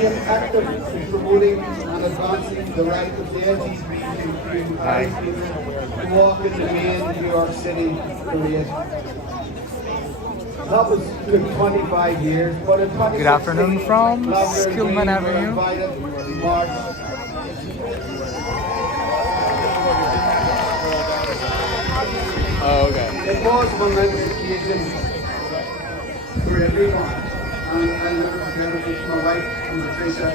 been active in promoting and advancing the right of the LGBTQI to walk in the main New York City parade. That was took 25 years, but in 2016, Good afternoon from Lavender and Skillman Green were Avenue. invited to march. Oh, okay. It was a momentous occasion for everyone. And I never forget it with my wife and Patricia,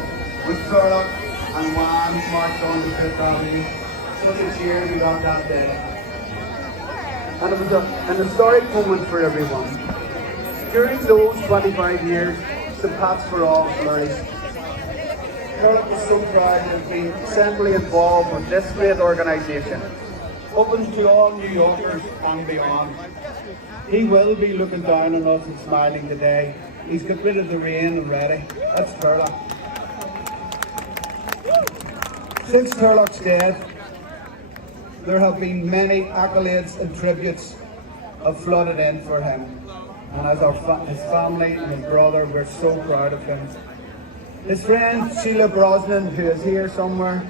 with Turlock and Juan marched on the Fifth Avenue. Such a cheer we got that day. And it was an historic moment for everyone. During those 25 years, St. Pat's for All flourished. Turlock was so proud to have been centrally involved with this great organisation, open to all New Yorkers and beyond. He will be looking down on us and smiling today. He's got rid of the rain already. That's Turlock. Since Turlock's death, there have been many accolades and tributes have flooded in for him. And as his family and his brother, we're so proud of him. His friend Sheila Brosnan, who is here somewhere,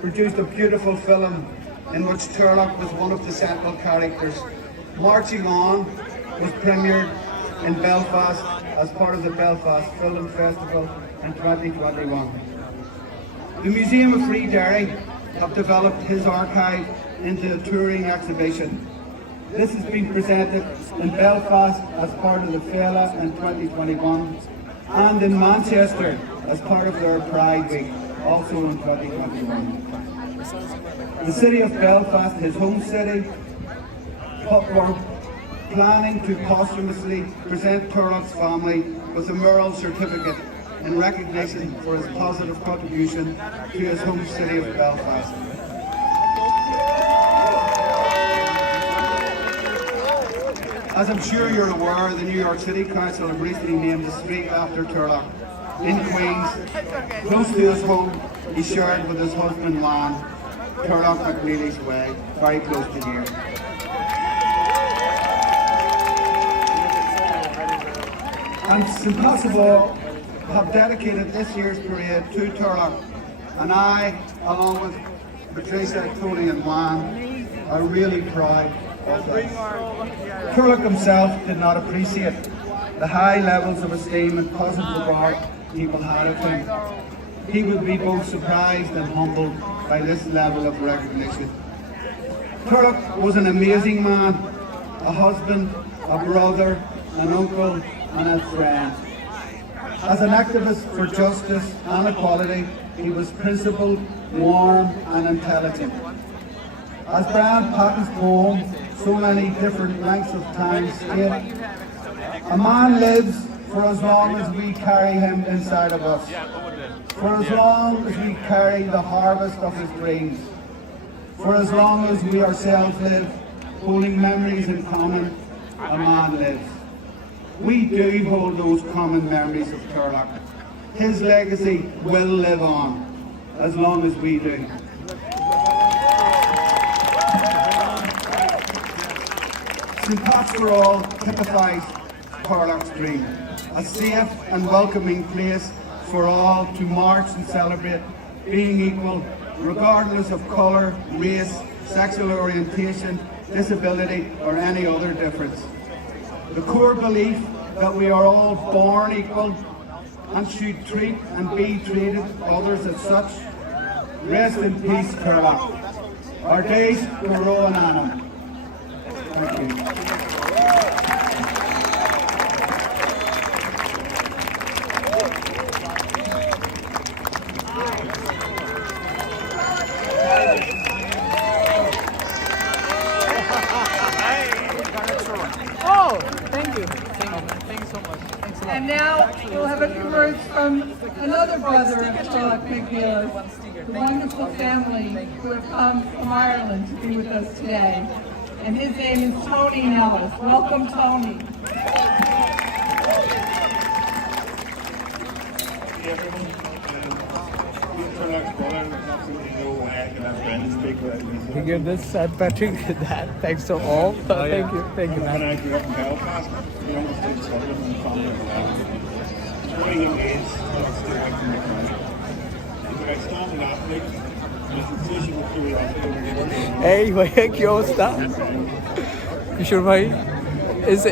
produced a beautiful film in which Turlock was one of the central characters. Marching On was premiered in Belfast as part of the Belfast Film Festival in 2021. The Museum of Free Derry have developed his archive into a touring exhibition. This has been presented in Belfast as part of the Fela in 2021 and in Manchester as part of their Pride Week, also in 2021. The city of Belfast, his home city, were planning to posthumously present Turlock's family with a mural certificate in recognition for his positive contribution to his home city of Belfast. As I'm sure you're aware, the New York City Council have recently named a street after Turlock in Queens, close to his home he shared with his husband Juan, Turlock McNeely's Way, very close to here. And St. Pat's have dedicated this year's parade to Turlock, and I, along with Patricia, Tony and Juan, are really proud of this. Turlock himself did not appreciate the high levels of esteem and positive regard people had of him. He would be both surprised and humbled by this level of recognition. Turlock was an amazing man, a husband, a brother, an uncle and a friend. As an activist for justice and equality, he was principled, warm and intelligent. As Brian Patton's poem, so many different lengths of time state, a man lives for as long as we carry him inside of us, for as long as we carry the harvest of his dreams, for as long as we ourselves live, holding memories in common, a man lives. We do hold those common memories of Turlock. His legacy will live on, as long as we do. St. Pat's for All typifies Turlock's dream, a safe and welcoming place for all to march and celebrate being equal, regardless of colour, race, sexual orientation, disability or any other difference. The core belief that we are all born equal and should treat and be treated others as such. Rest in peace, Turlock. Our days go rolling on him. Thank you. Oh, thank you. Thank you so much. Thanks a lot. And now we'll have a few words from another brother of Turlock McNeely, the wonderful family who have come from Ireland to be with us today. And his name is Tony Nellis. Welcome, Tony. You give this St. Patrick that. Thanks to all. Thank you, When man. I grew up in Belfast, we almost did children and family. 20 years, I was still acting Hey, भैया क्या होता? किशोर भाई, is a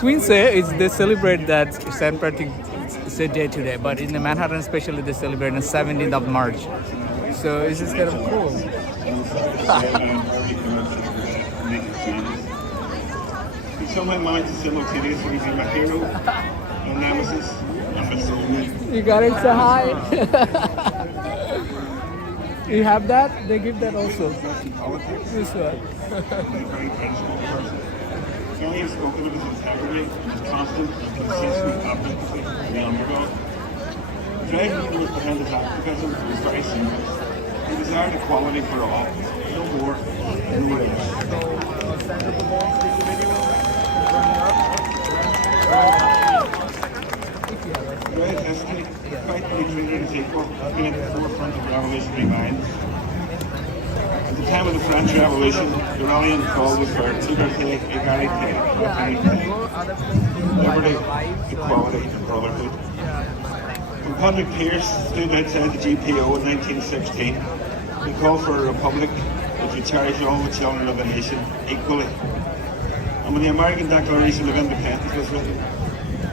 Queens is they celebrate that St. Patrick's Day today, but in Manhattan especially they celebrate on 17th of March. So it's just kind of cool. Someone wanted to simultaneously be my hero, my nemesis, and my soulmate. You got it, say hi. You have that? They give that also. This one. Very principled person. Johnny has spoken of his integrity, his constant and consistent advocacy for the underdog. The driving force behind his activism was very simple. He desired equality for all, no more, no less. Throughout history, the fight to be treated as equal has been at the forefront of revolutionary minds. At the time of the French Revolution, the rallying call was for liberté, égalité, liberty, equality, and brotherhood. When Patrick Pearse stood outside the GPO in 1916, he called for a republic which would cherish all the children of the nation equally. And when the American Declaration of Independence was written,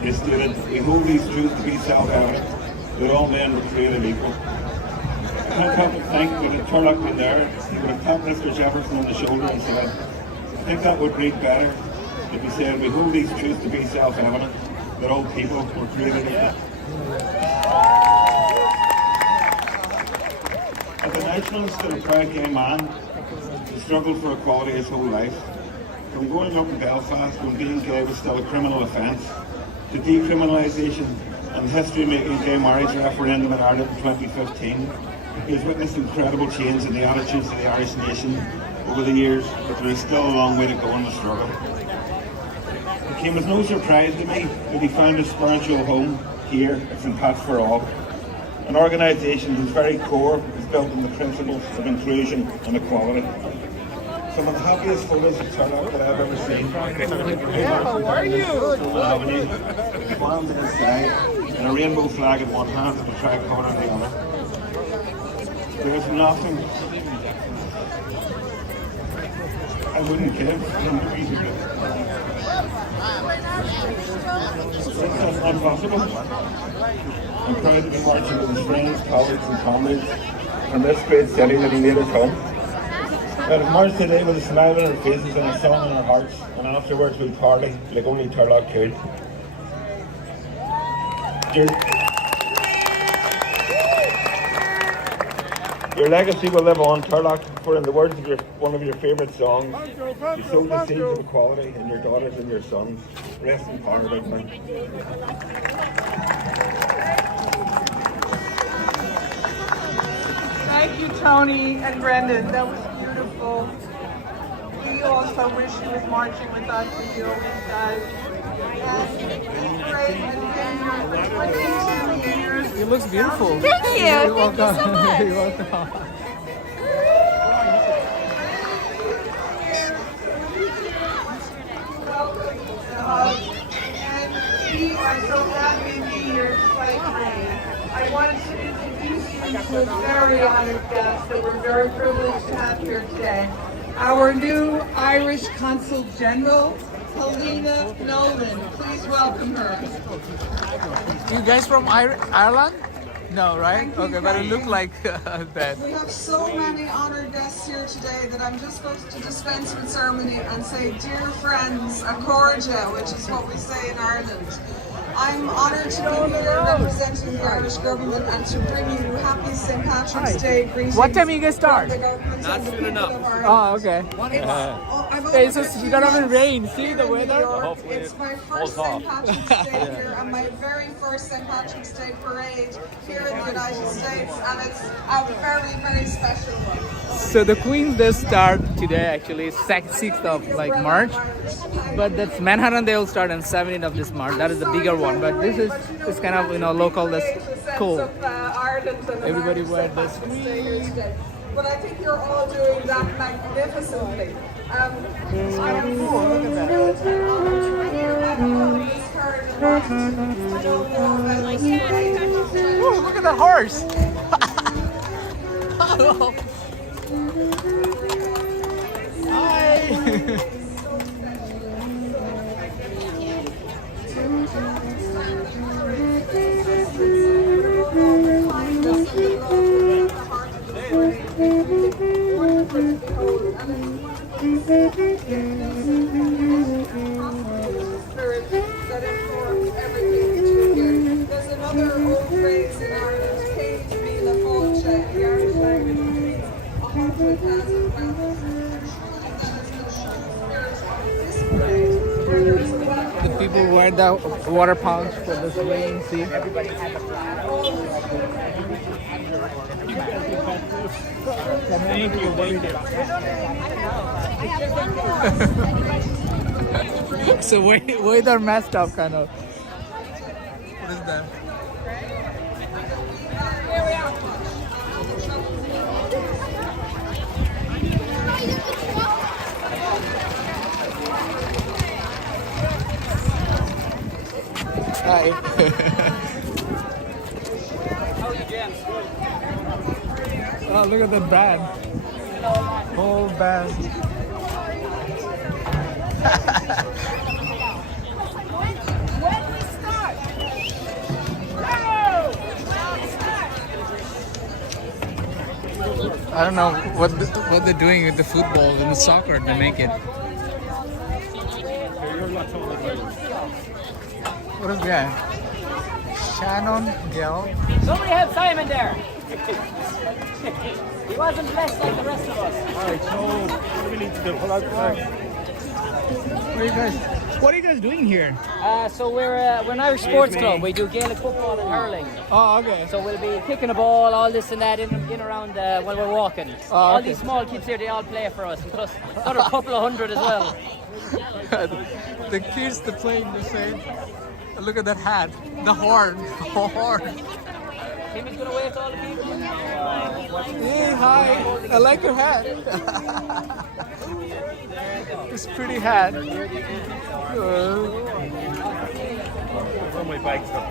they stated, "We hold these truths to be self-evident, that all men were created equal." I can't help but think that if Turlock been there, he would have tapped Mr. Jefferson on the shoulder and said, "I think that would read better if he said, we hold these truths to be self-evident, that all people were created equal." As a nationalist and a proud gay man, he struggled for equality his whole life. From growing up in Belfast when being gay was still a criminal offence, to decriminalisation and history-making gay marriage referendum in Ireland in 2015, he has witnessed incredible change in the attitudes of the Irish nation over the years, but there is still a long way to go in the struggle. It came as no surprise to me that he found his spiritual home here at St. Pat's for All, an organisation whose very core is built on the principles of inclusion and equality. Some of the happiest photos of Turlock that I've ever seen. How are you? Avenue, flames in the sky, and a rainbow flag in one hand and a tricolour in the other. There is nothing I wouldn't give for him to be here. That's not possible. I'm proud to be marching with his friends, colleagues and comrades from this great city that he made his home. We'll march today with a smile on our faces and a song in our hearts, and afterwards we'll party like only Turlock could. Your legacy will live on, Turlock, for in the words of one of your favourite songs, you sowed the seeds of equality in your daughters and your sons. Rest in power, big man. Thank you, Tony and Brendan. That was beautiful. We also wish he was marching with us as he always does. And great and 22 years. It looks beautiful. Thank you. You're Thank you welcome. so much. You're welcome. And we are so happy to be here despite rain. I wanted to introduce you to a very honored guest that we're very privileged to have here today. Our new Irish Consul General, Helena Nolan. Please welcome her. You guys from Ireland? No, right? Thank you, Okay, but it Frank. looked like that. We have so many honored guests here today that I'm just going to dispense with ceremony and say, dear friends, a cordia, which is what we say in Ireland. I'm honoured to be here representing the Irish government and to bring you happy St. Patrick's Day greetings. What time you guys start? from the government and the people of Ireland. Oh, okay. I've Hey, so only it's been gonna here rain. See here the in New weather? York. It's my first St. Patrick's Day here and my very first St. Patrick's Day parade here in the United States, and it's a very, very special one. So the Queen's Day start today, actually 6th of March, but that's Manhattan Day will start on 17th of this March. That is the bigger one, but this is it's kind of local. That's cool. Everybody wear this. But I think you're all doing that magnificently. I am Oh, look at the horse! Hi. Spirit that informs everything that you hear. There's another old phrase in Ireland, Céad Míle Fáilte, in the Irish language, which means 100,000 welcome. And truly that is the true spirit of this parade, where there is a welcome. The people wear the water pouch for this rain. See, everybody has a so why they're messed up, kind of. What is that? Hi. Oh, look at the band. Whole band. I don't know what they're doing with the football and the soccer to make it. What is that? Shannon Gell. Somebody help Simon there. He wasn't blessed like the rest of us. Alright, so what do we need to do? Pull out the flag. What are you guys doing here? So we're an Irish sports club. We do Gaelic football and hurling. Oh, okay. So we'll be kicking a ball, all this and that in around while we're walking. All these small kids here, they all play for us. And plus another couple of hundred as well. The kids, they're playing the same. Look at that hat. The horn. The horn. Timmy's gonna wave to all the people. Hey, hi. I like your hat. It's a pretty hat. Where my bike's up.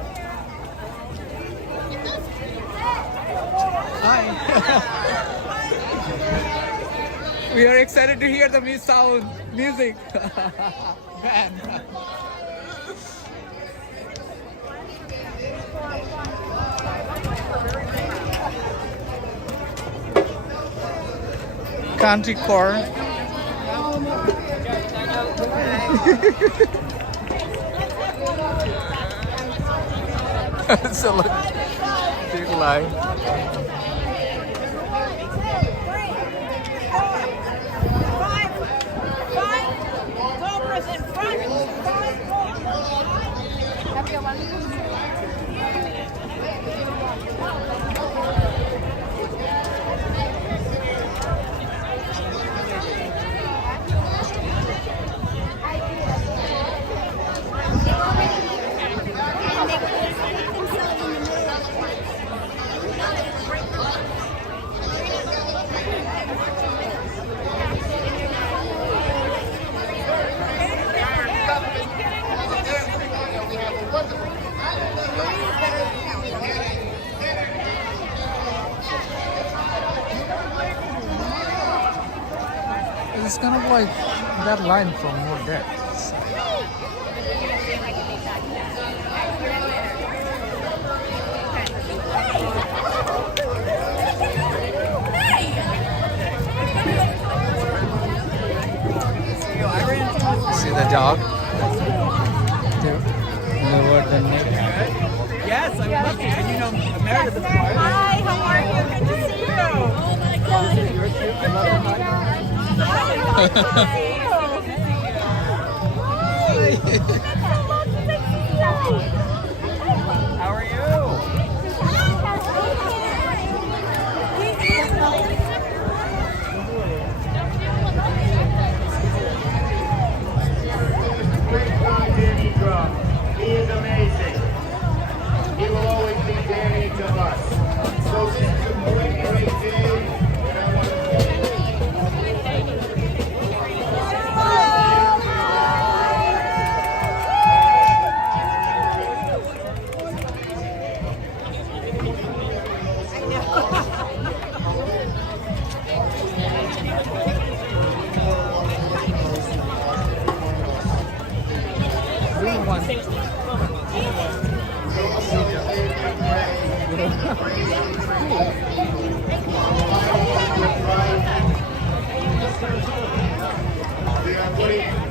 Hi. We are excited to hear the music. Man. Country core. So look, big line. It's kind of like that line from More Death. See the dog? Lower the neck. Yes, I'm lucky. And you know, I'm married to the Hi, how are you? Good to see you. Oh my God. You're cute. I love you. How are you? Danny Drum. He is amazing. He will always be Danny to us. So this is a great, great day. And I want to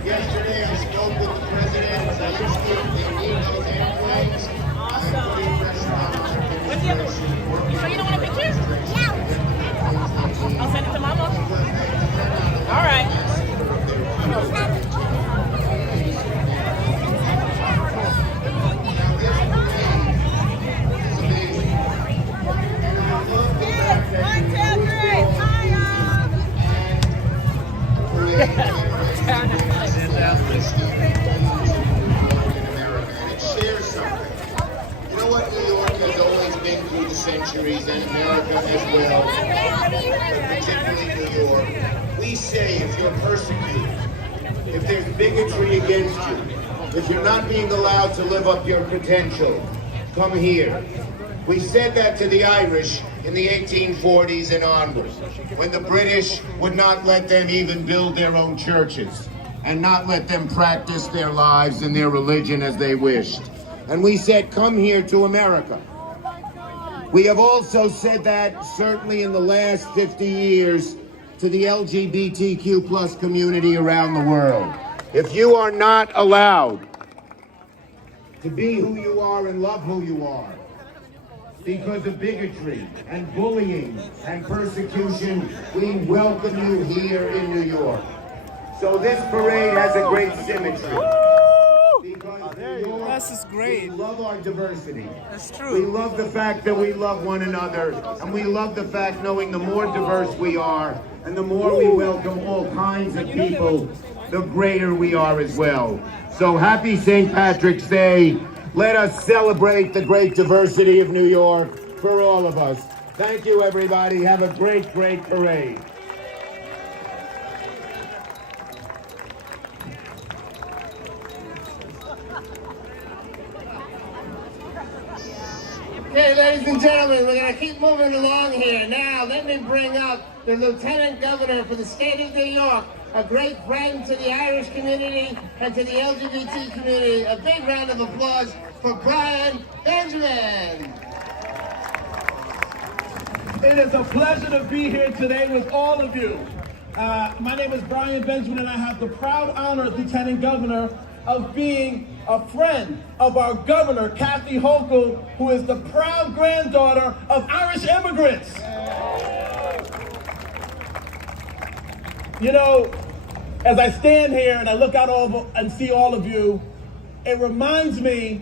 Yesterday I spoke with the president. I just think they need those airplanes. What's the other one? You sure you don't want a picture? Yeah. I'll send it to Mama. All right. You know what New York has always been through the centuries, and America as well, particularly New York. We say if you're persecuted, if there's bigotry against you, if you're not being allowed to live up your potential, come here. We said that to the Irish in the 1840s and onwards, when the British would not let them even build their own churches and not let them practice their lives and their religion as they wished. And we said, come here to America. We have also said that, certainly in the last 50 years, to the LGBTQ plus community around the world. If you are not allowed to be who you are and love who you are, because of bigotry and bullying and persecution, we welcome you here in New York. So this parade has a great symmetry. Because New York, This is great. we love our diversity. That's We true. love the fact that we love one another, and we love the fact knowing the more diverse we are, and the more we welcome all kinds of people, the greater we are as well. So happy St. Patrick's Day. Let us celebrate the great diversity of New York for all of us. Thank you, everybody. Have a great, great parade. Okay, ladies and gentlemen, we're going to keep moving along here. Now, let me bring up the Lieutenant Governor for the state of New York, a great friend to the Irish community and to the LGBT community. A big round of applause for Brian Benjamin. It is a pleasure to be here today with all of you. My name is Brian Benjamin, and I have the proud honor, Lieutenant Governor, of being a friend of our governor, Kathy Hochul, who is the proud granddaughter of Irish immigrants. You know, as I stand here and I look out over and see all of you, it reminds me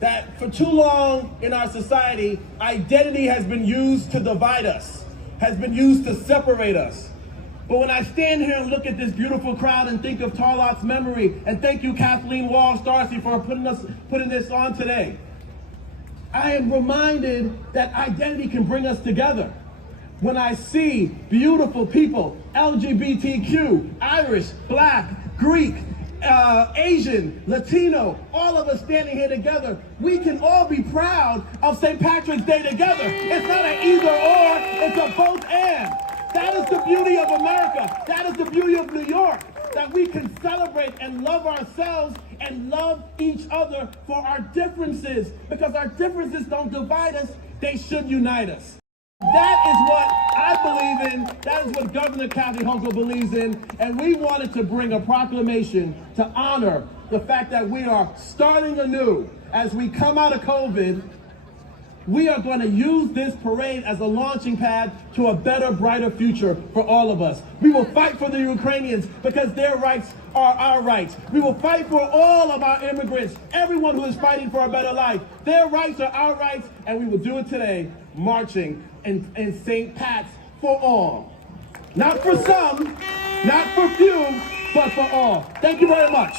that for too long in our society, identity has been used to divide us, has been used to separate us. But when I stand here and look at this beautiful crowd and think of Tarlot's memory, and thank you, Kathleen Walsh-Darcy, for putting this on today, I am reminded that identity can bring us together. When I see beautiful people, LGBTQ, Irish, Black, Greek, Asian, Latino, all of us standing here together, we can all be proud of St. Patrick's Day together. It's not an either or, it's a both and. That is the beauty of America. That is the beauty of New York, that we can celebrate and love ourselves and love each other for our differences, because our differences don't divide us, they should unite us. That is what I believe in. That is what Governor Kathy Hochul believes in. And we wanted to bring a proclamation to honor the fact that we are starting anew. As we come out of COVID, we are going to use this parade as a launching pad to a better, brighter future for all of us. We will fight for the Ukrainians because their rights are our rights. We will fight for all of our immigrants, everyone who is fighting for a better life. Their rights are our rights, and we will do it today, marching in St. Pat's for all. Not for some, not for few, but for all. Thank you very much.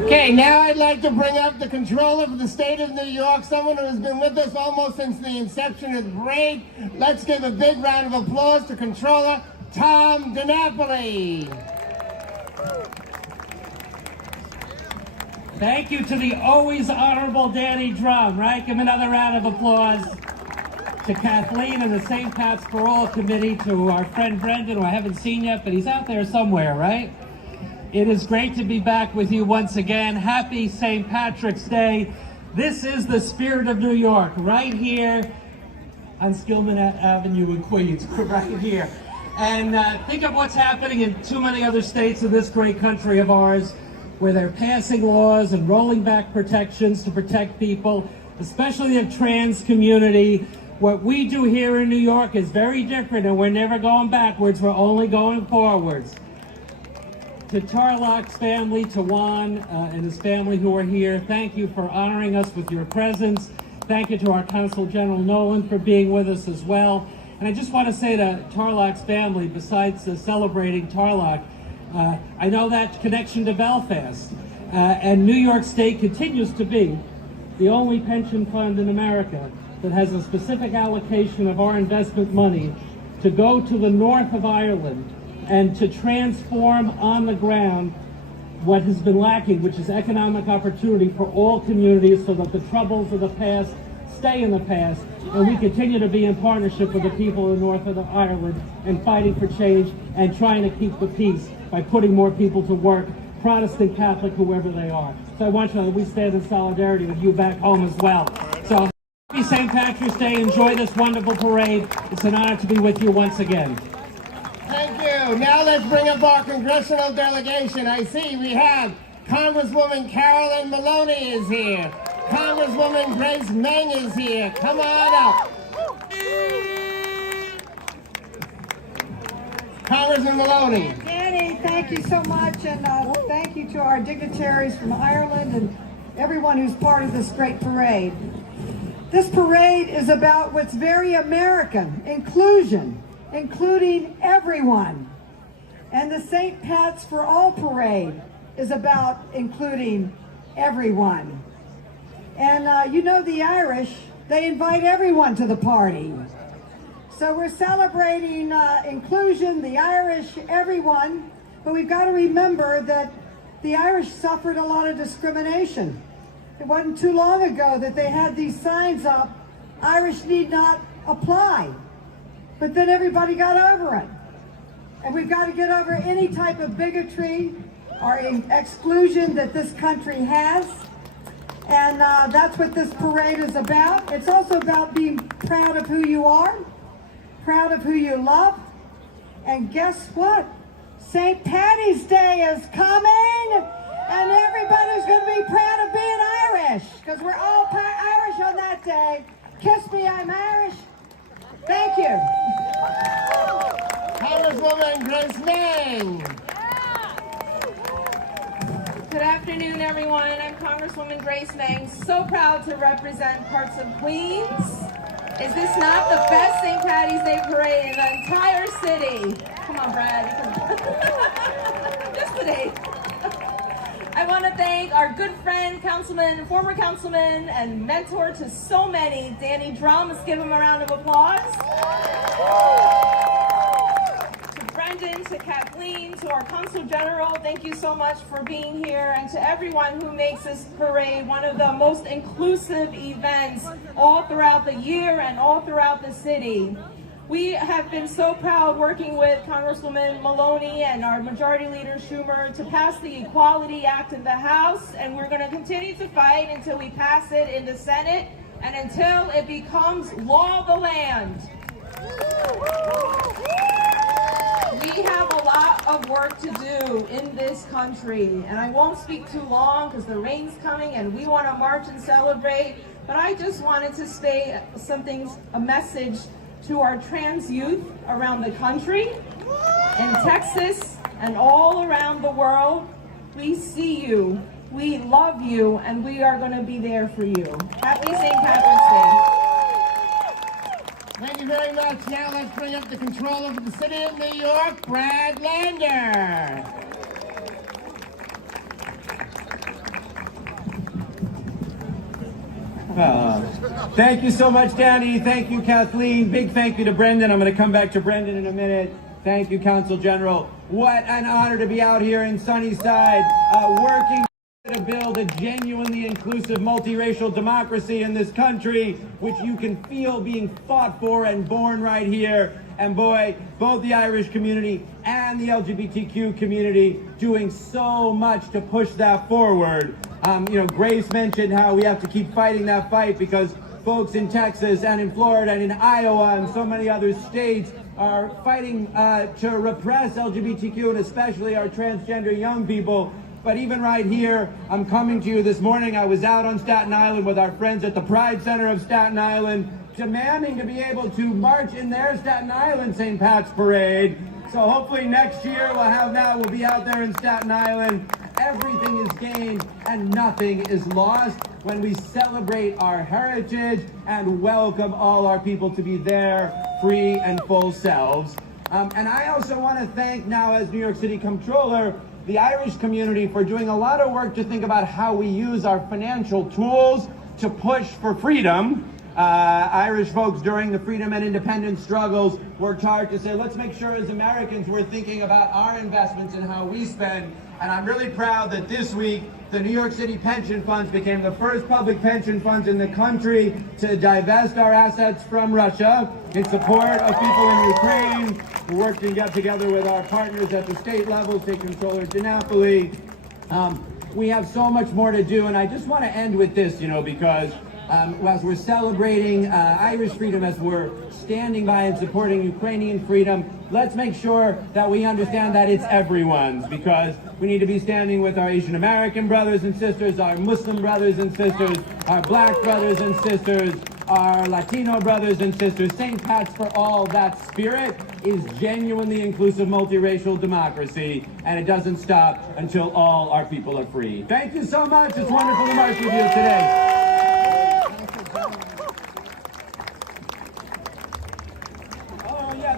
Okay, now I'd like to bring up the controller for the state of New York, someone who has been with us almost since the inception of the parade. Let's give a big round of applause to Controller Tom DiNapoli. Thank you to the always honorable Danny Drum, right? Give him another round of applause. to Kathleen and the St. Pat's for All Committee, to our friend Brendan, who I haven't seen yet, but he's out there somewhere, right? It is great to be back with you once again. Happy St. Patrick's Day. This is the spirit of New York, right here on Skillman Avenue in Queens, right here. And think of what's happening in too many other states in this great country of ours, where they're passing laws and rolling back protections to protect people, especially the trans community. What we do here in New York is very different, and we're never going backwards, we're only going forwards. To Tarlock's family, to Juan and his family who are here, thank you for honoring us with your presence. Thank you to our Consul General Nolan for being with us as well. And I just want to say to Tarlock's family, besides celebrating Tarlock, I know that connection to Belfast, and New York State continues to be the only pension fund in America that has a specific allocation of our investment money to go to the north of Ireland and to transform on the ground what has been lacking, which is economic opportunity for all communities, so that the troubles of the past stay in the past, and we continue to be in partnership with the people in the north of Ireland and fighting for change and trying to keep the peace by putting more people to work, Protestant, Catholic, whoever they are. So I want you to know that we stand in solidarity with you back home as well. So happy St. Patrick's Day. Enjoy this wonderful parade. It's an honor to be with you once again. Thank you. Now let's bring up our congressional delegation. I see we have Congresswoman Carolyn Maloney is here. Congresswoman Grace Meng is here. Come on up. Congressman Maloney. Danny, thank you so much, and thank you to our dignitaries from Ireland and everyone who's part of this great parade. This parade is about what's very American, inclusion, including everyone. And the St. Pat's for All parade is about including everyone. And you know the Irish, they invite everyone to the party. So we're celebrating inclusion, the Irish, everyone, but we've got to remember that the Irish suffered a lot of discrimination. It wasn't too long ago that they had these signs up, Irish need not apply. But then everybody got over it. And we've got to get over any type of bigotry or exclusion that this country has. And that's what this parade is about. It's also about being proud of who you are, proud of who you love. And guess what? St. Paddy's Day is coming, and everybody's going to be proud of being Irish, because we're all Irish on that day. Kiss me, I'm Irish. Thank you. Congresswoman Grace Meng. Good afternoon, everyone. I'm Congresswoman Grace Meng. So proud to represent parts of Queens. Is this not the best St. Paddy's Day parade in the entire city? Come on, Brad. Just today. I want to thank our good friend, councilman, former councilman, and mentor to so many, Danny Drum. Let's give him a round of applause. To Brendan, to Kathleen, to our Consul General, thank you so much for being here, and to everyone who makes this parade one of the most inclusive events all throughout the year and all throughout the city. We have been so proud working with Congresswoman Maloney and our Majority Leader Schumer to pass the Equality Act in the House, and we're going to continue to fight until we pass it in the Senate and until it becomes law of the land. We have a lot of work to do in this country, and I won't speak too long because the rain's coming and we want to march and celebrate, but I just wanted to say a message to our trans youth around the country, in Texas, and all around the world. We see you, we love you, and we are going to be there for you. Happy St. Patrick's Day. Thank you very much. Now let's bring up the Comptroller for the City of New York, Brad Lander. Thank you so much, Danny. Thank you, Kathleen. Big thank you to Brendan. I'm going to come back to Brendan in a minute. Thank you, Consul General. What an honor to be out here in Sunnyside, working to build a genuinely inclusive multiracial democracy in this country, which you can feel being fought for and born right here. And boy, both the Irish community and the LGBTQ community doing so much to push that forward. Grace mentioned how we have to keep fighting that fight because folks in Texas and in Florida and in Iowa and so many other states are fighting to repress LGBTQ and especially our transgender young people. But even right here, I'm coming to you this morning. I was out on Staten Island with our friends at the Pride Center of Staten Island, demanding to be able to march in their Staten Island St. Pat's Parade. So hopefully next year we'll be out there in Staten Island. Everything is gained and nothing is lost when we celebrate our heritage and welcome all our people to be their free and full selves. And I also want to thank now, as New York City Comptroller, the Irish community for doing a lot of work to think about how we use our financial tools to push for freedom. Irish folks during the freedom and independence struggles worked hard to say, let's make sure as Americans we're thinking about our investments and how we spend. And I'm really proud that this week the New York City pension funds became the first public pension funds in the country to divest our assets from Russia in support of people in Ukraine. We worked and got together with our partners at the state level, State Controller DiNapoli. We have so much more to do, and I just want to end with this, because as we're celebrating Irish freedom, as we're standing by and supporting Ukrainian freedom, let's make sure that we understand that it's everyone's, because we need to be standing with our Asian American brothers and sisters, our Muslim brothers and sisters, our Black brothers and sisters, our Latino brothers and sisters. St. Pat's for all, that spirit is genuinely inclusive multiracial democracy, and it doesn't stop until all our people are free. Thank you so much. It's wonderful to march with you today.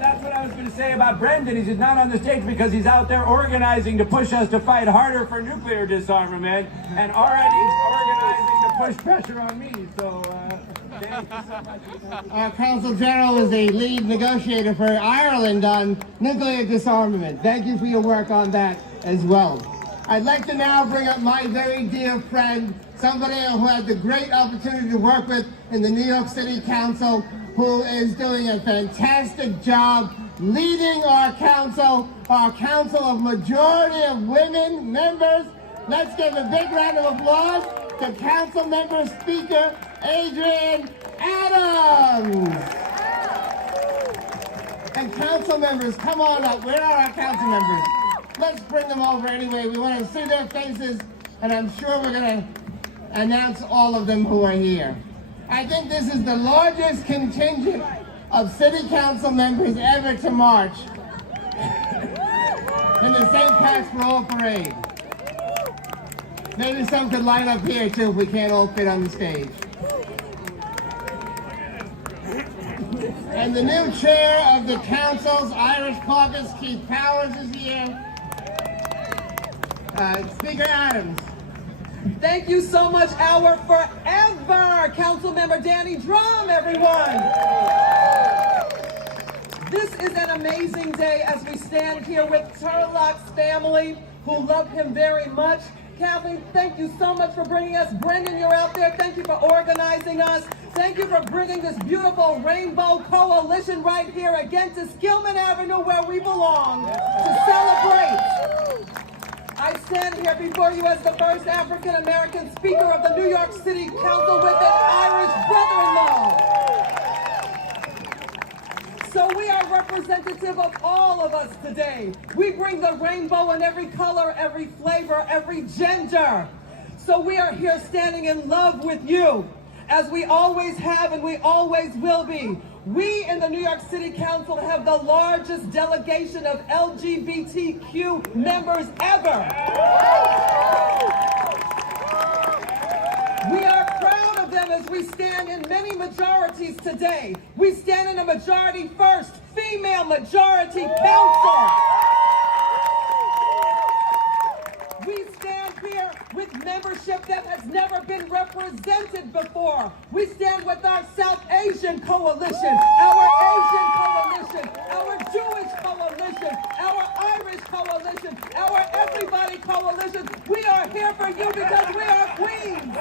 That's what I was going to say about Brendan. He's not on the stage because he's out there organizing to push us to fight harder for nuclear disarmament and already organizing to push pressure on me. So, thank you so much. Our Consul General is the lead negotiator for Ireland on nuclear disarmament. Thank you for your work on that as well. I'd like to now bring up my very dear friend, somebody who had the great opportunity to work with in the New York City Council, who is doing a fantastic job leading our council of majority of women members. Let's give a big round of applause to Council Member Speaker Adrienne Adams. And council members, come on up. Where are our council members? Let's bring them over anyway. We want to see their faces, and I'm sure we're going to announce all of them who are here. I think this is the largest contingent of city council members ever to march in the St. Pat's for All Parade. Maybe some could line up here too if we can't all fit on the stage. And the new chair of the council's Irish caucus, Keith Powers, is here. Speaker Adams. Thank you so much, our forever Councilmember Danny Dromm, everyone. This is an amazing day as we stand here with Turlock's family, who love him very much. Kathleen, thank you so much for bringing us. Brendan, you're out there. Thank you for organizing us. Thank you for bringing this beautiful rainbow coalition right here again to Skillman Avenue, where we belong, to celebrate. I stand here before you as the first African-American Speaker of the New York City Council with an Irish brother-in-law. So we are representative of all of us today. We bring the rainbow in every color, every flavor, every gender. So we are here standing in love with you, as we always have and we always will be. We in the New York City Council have the largest delegation of LGBTQ members ever. We are proud of them as we stand in many majorities today. We stand in a majority first, female majority council. We stand here with membership that has never been represented before. We stand with our South Asian coalition, our Asian coalition, our Jewish Irish Coalition, our Irish Coalition, our Everybody Coalition. We are here for you because we are Queens.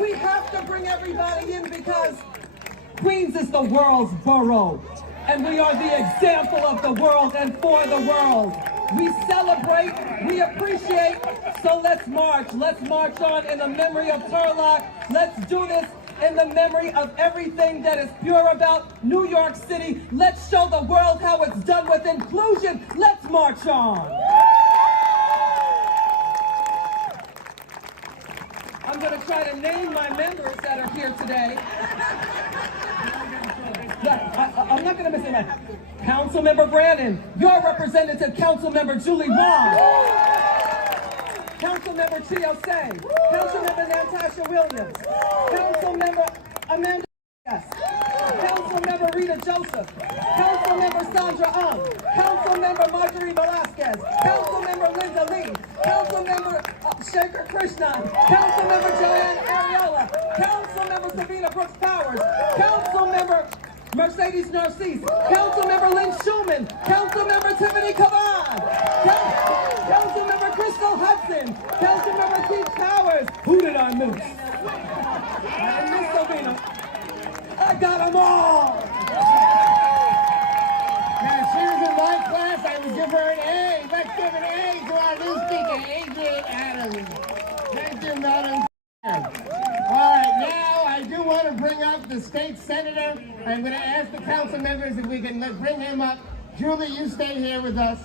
We have to bring everybody in because Queens is the world's borough, and we are the example of the world and for the world. We celebrate, we appreciate, so let's march. Let's march on in the memory of Turlock. Let's do this in the memory of everything that is pure about New York City. Let's show the world how it's done with inclusion. Let's march on. I'm going to try to name my members that are here today. I'm not going to miss anyone. Councilmember Brandon, your representative, Councilmember Julie Wong. Councilmember Chio Say, Councilmember Natasha Williams, Councilmember Amanda, Councilmember Rita Joseph, Councilmember Sandra Councilmember Marjorie Velasquez, Councilmember Linda Lee, Councilmember Shaker Krishnan, Councilmember Joanne Ariola, Councilmember Savina Brooks Powers, Councilmember Mercedes Narcisse, Councilmember Lynn Schuman, Councilmember Tiffany Cavan, Councilmember Crystal Hudson, Councilmember Keith Powers. Who did I miss? I missed Savina. I got them all. Now, she was in my class. I would give her an A. Let's give an A to our new speaker, Adrienne Adams. Thank you, Madam. All right, now I do want to bring up the state senator. I'm going to ask the council members if we can bring him up. Julie, you stay here with us.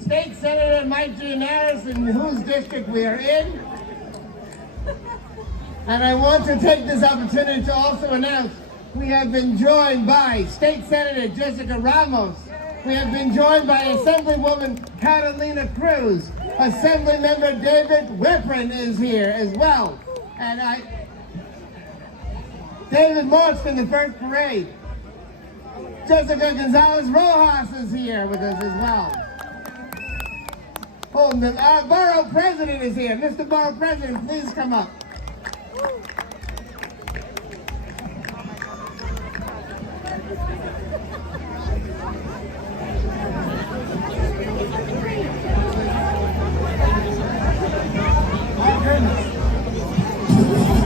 State Senator Mike Gianaris, in whose district we are in. And I want to take this opportunity to also announce we have been joined by State Senator Jessica Ramos. We have been joined by Assemblywoman Catalina Cruz. Assemblymember David Whipprin is here as well. And David marched in the first parade. Jessica Gonzalez Rojas is here with us as well. Our borough president is here. Mr. Borough President, please come up.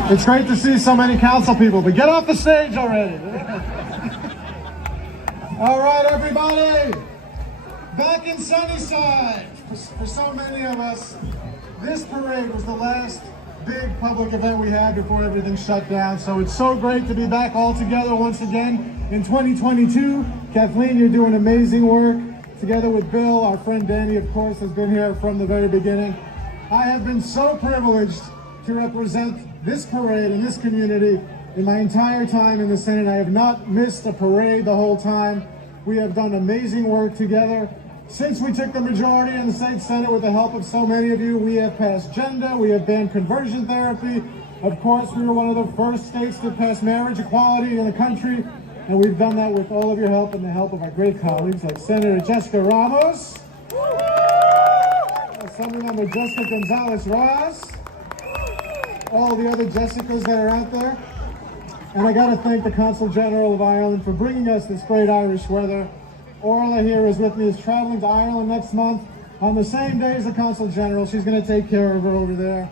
It's great to see so many council people, but get off the stage already. All right, everybody, back in Sunnyside. For so many of us, this parade was the last big public event we had before everything shut down. So it's so great to be back all together once again in 2022. Kathleen, you're doing amazing work. Together with Bill, our friend Danny, of course, has been here from the very beginning. I have been so privileged to represent this parade in this community in my entire time in the Senate. I have not missed a parade the whole time. We have done amazing work together. Since we took the majority in the state Senate with the help of so many of you, we have passed gender, we have banned conversion therapy. Of course, we were one of the first states to pass marriage equality in the country, and we've done that with all of your help and the help of our great colleagues like Senator Jessica Ramos, Assemblymember Jessica Gonzalez Rojas, all the other Jessicas that are out there. And I got to thank the Consul General of Ireland for bringing us this great Irish weather. Orla here is with me, is traveling to Ireland next month on the same day as the Consul General. She's going to take care of her over there.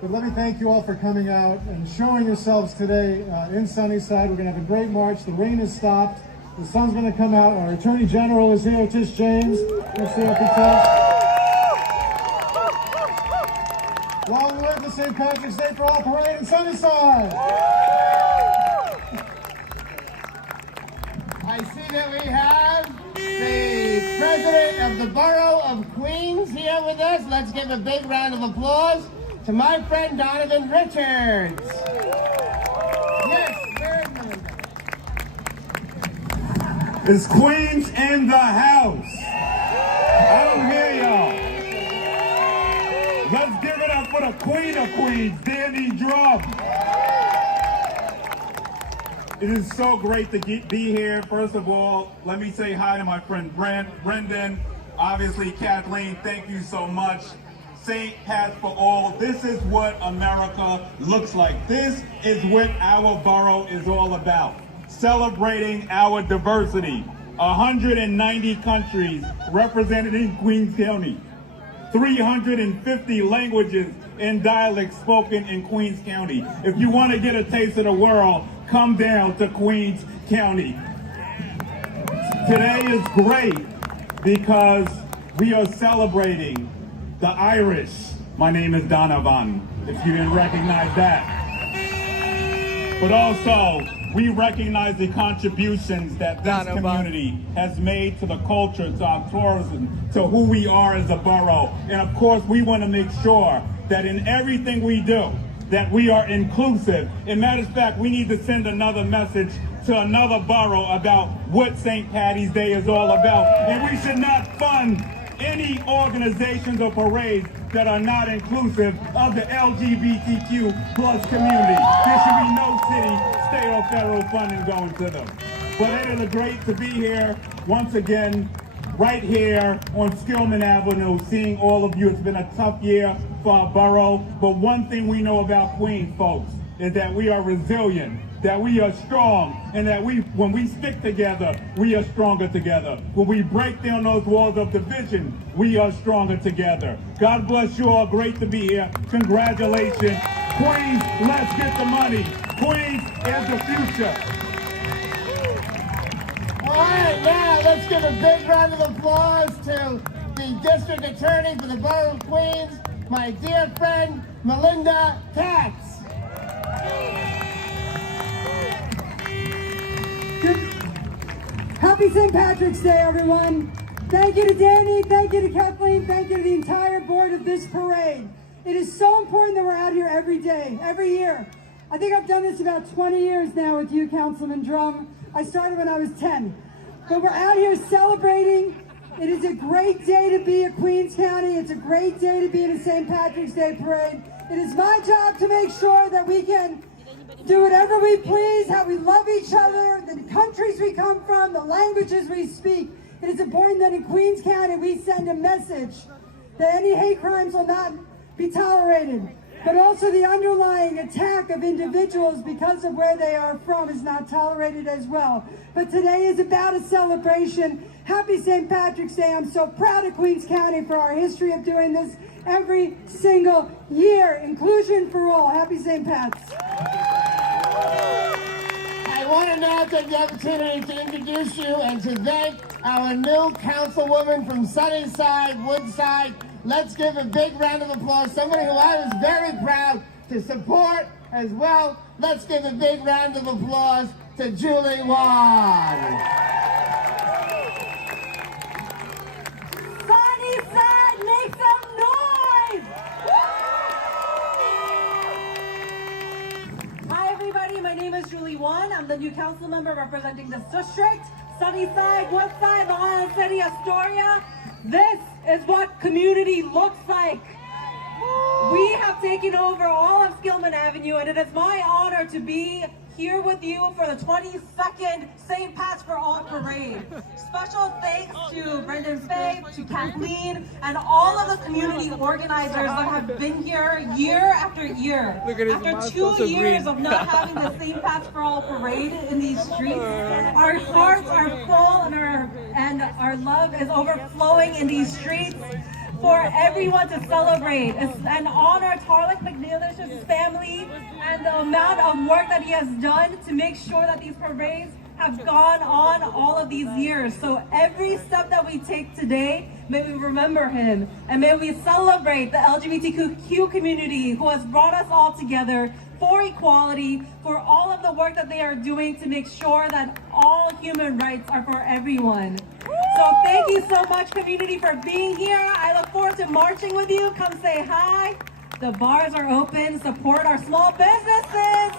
But let me thank you all for coming out and showing yourselves today in Sunnyside. We're going to have a great march. The rain has stopped. The sun's going to come out. Our Attorney General is here, Tish James. Let's see if he tells. Long live the St. Patrick's Day for All parade in Sunnyside! I see that we have the president of the Borough of Queens here with us. Let's give a big round of applause to my friend Donovan Richards. Yes, very good. Is Queens in the house? I don't hear y'all. Let's give it up for the Queen of Queens, Danny Drum. It is so great to be here. First of all, let me say hi to my friend Brendan. Obviously, Kathleen, thank you so much. St. Pat's for All. This is what America looks like. This is what our borough is all about. Celebrating our diversity. 190 countries represented in Queens County. 350 languages and dialects spoken in Queens County. If you want to get a taste of the world, come down to Queens County. Today is great because we are celebrating the Irish. My name is Donovan, if you didn't recognize that. But also, we recognize the contributions that this community has made to the culture, to our tourism, to who we are as a borough. And of course, we want to make sure that in everything we do, that we are inclusive. As a matter of fact, we need to send another message to another borough about what St. Patty's Day is all about. And we should not fund any organizations or parades that are not inclusive of the LGBTQ plus community. There should be no city, state, or federal funding going to them. But it is great to be here once again, right here on Skillman Avenue, seeing all of you. It's been a tough year for our borough, but one thing we know about Queens, folks, is that we are resilient, that we are strong, and that when we stick together, we are stronger together. When we break down those walls of division, we are stronger together. God bless you all. Great to be here. Congratulations. Queens, let's get the money. Queens is the future. All right, now let's give a big round of applause to the District Attorney for the Borough of Queens, my dear friend, Melinda Katz. Happy St. Patrick's Day, everyone. Thank you to Danny, thank you to Kathleen, thank you to the entire board of this parade. It is so important that we're out here every day, every year. I think I've done this about 20 years now with you, Councilman Drum. I started when I was 10. But we're out here celebrating. It is a great day to be at Queens County. It's a great day to be in a St. Patrick's Day parade. It is my job to make sure that we can do whatever we please, how we love each other, the countries we come from, the languages we speak. It is important that in Queens County we send a message that any hate crimes will not be tolerated, but also the underlying attack of individuals because of where they are from is not tolerated as well. But today is about a celebration. Happy St. Patrick's Day. I'm so proud of Queens County for our history of doing this every single year. Inclusion for all. Happy St. Pat's. I want to now take the opportunity to introduce you and to thank our new councilwoman from Sunnyside, Woodside. Let's give a big round of applause. Somebody who I was very proud to support as well. Let's give a big round of applause to Julie Wan. Sunnyside, make some noise! Hi everybody, my name is Julie Wan. I'm the new council member representing this district. Sunnyside, Woodside, Long Island City, Astoria. This is what community looks like. We have taken over all of Skillman Avenue, and it is my honor to be here with you for the 22nd St. Pat's for All Parade. Special thanks to Brendan Fay, to Kathleen, and all of the community organizers that have been here year after year. After 2 years of not having the St. Pat's for All Parade in these streets, our hearts are full and our love is overflowing in these streets for everyone to celebrate. It's an honor to Tarlik McNeilish's family and the amount of work that he has done to make sure that these parades have gone on all of these years. So every step that we take today, may we remember him, and may we celebrate the LGBTQ community who has brought us all together for equality, for all of the work that they are doing to make sure that all human rights are for everyone. So thank you so much, community, for being here. I look forward to marching with you. Come say hi. The bars are open. Support our small businesses.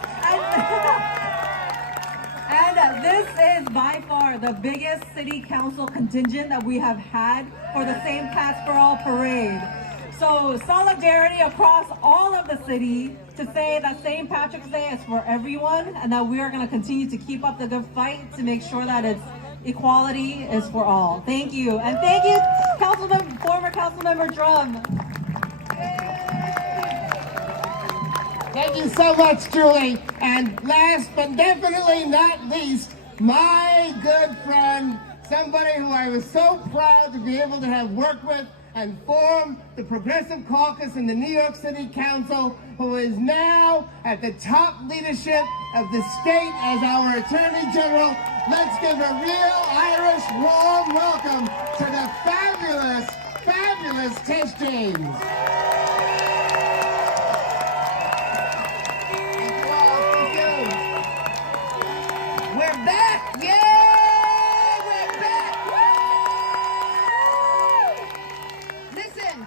And this is by far the biggest city council contingent that we have had for the St. Pat's for All Parade. So solidarity across all of the city to say that St. Patrick's Day is for everyone and that we are going to continue to keep up the good fight to make sure that equality is for all. Thank you. And thank you, former Councilmember Drum. Thank you so much, Julie. And last but definitely not least, my good friend, somebody who I was so proud to be able to have worked with and form the Progressive Caucus in the New York City Council, who is now at the top leadership of the state as our Attorney General. Let's give a real Irish warm welcome to the fabulous, fabulous Tish James. We're back! Yeah! We're back! Listen,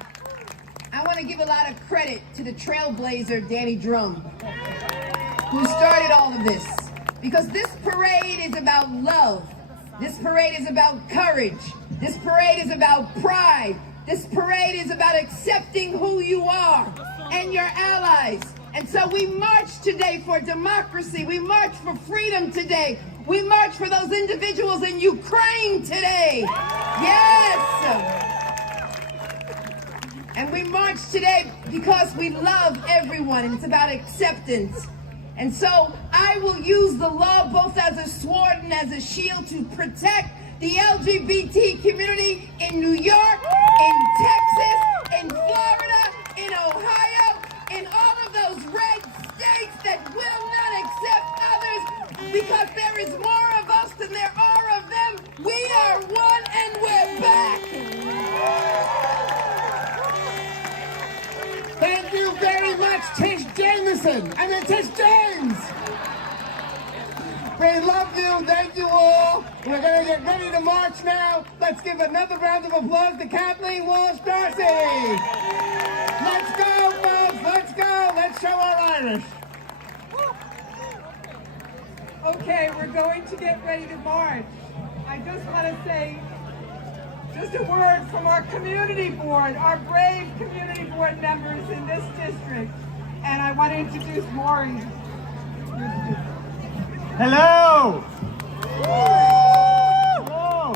I want to give a lot of credit to the trailblazer, Danny Drum, who started all of this. Because this parade is about love. This parade is about courage. This parade is about pride. This parade is about accepting who you are and your allies. And so we march today for democracy. We march for freedom today. We march for those individuals in Ukraine today. Yes! And we march today because we love everyone, and it's about acceptance. And so I will use the law both as a sword and as a shield to protect the LGBT community in New York, in Texas, in Florida, in Ohio, in all of those red states that will not accept others, because there is more of us than there are of them. We are one and we're back. Thank you very much, Tish Jameson. Tish James. We love you. Thank you all. We're going to get ready to march now. Let's give another round of applause to Kathleen Walsh-Darcy. Let's go, folks. Let's go. Let's show our Irish. Okay, we're going to get ready to march. I just want to say just a word from our community board, our brave community board members in this district. And I want to introduce Maury. Hello! Hello!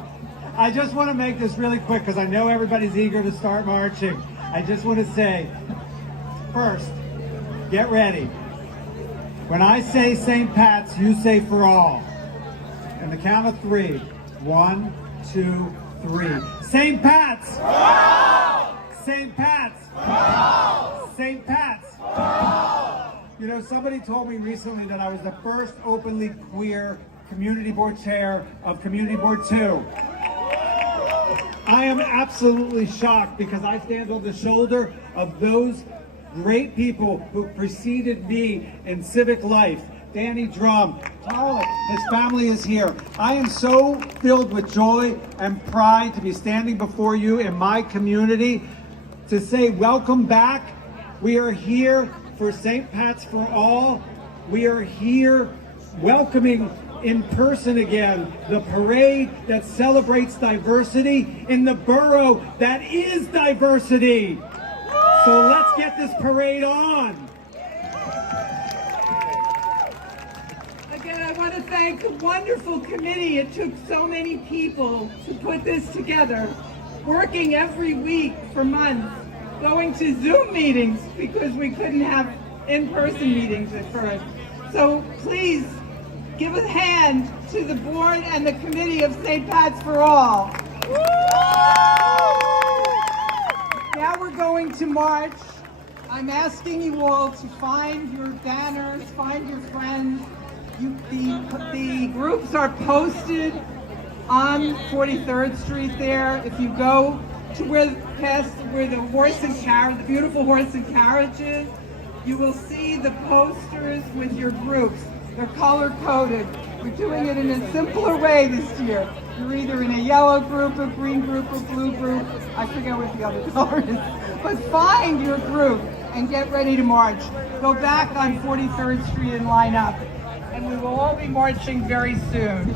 I just want to make this really quick because I know everybody's eager to start marching. I just want to say, first, get ready. When I say St. Pat's, you say for all. And the count of three. 1, 2, 3. St. Pat's! For all! St. Pat's! For all! St. Pat's! For all! You know, somebody told me recently that I was the first openly queer community board chair of Community Board 2. I am absolutely shocked because I stand on the shoulder of those great people who preceded me in civic life. Danny Drum, Carl, his family is here. I am so filled with joy and pride to be standing before you in my community to say welcome back. We are here for St. Pat's for all. We are here welcoming in person again the parade that celebrates diversity in the borough that is diversity. So let's get this parade on. Again, I want to thank the wonderful committee. It took so many people to put this together, working every week for months, going to Zoom meetings because we couldn't have in-person meetings at first. So please give a hand to the board and the committee of St. Pat's for All. Now we're going to march. I'm asking you all to find your banners, find your friends. The groups are posted on 43rd Street there. If you go to where the horse and carriage, the beautiful horse and carriage is, you will see the posters with your groups. They're color-coded. We're doing it in a simpler way this year. You're either in a yellow group, a green group, a blue group. I forget what the other color is. But find your group and get ready to march. Go back on 43rd Street and line up. And we will all be marching very soon.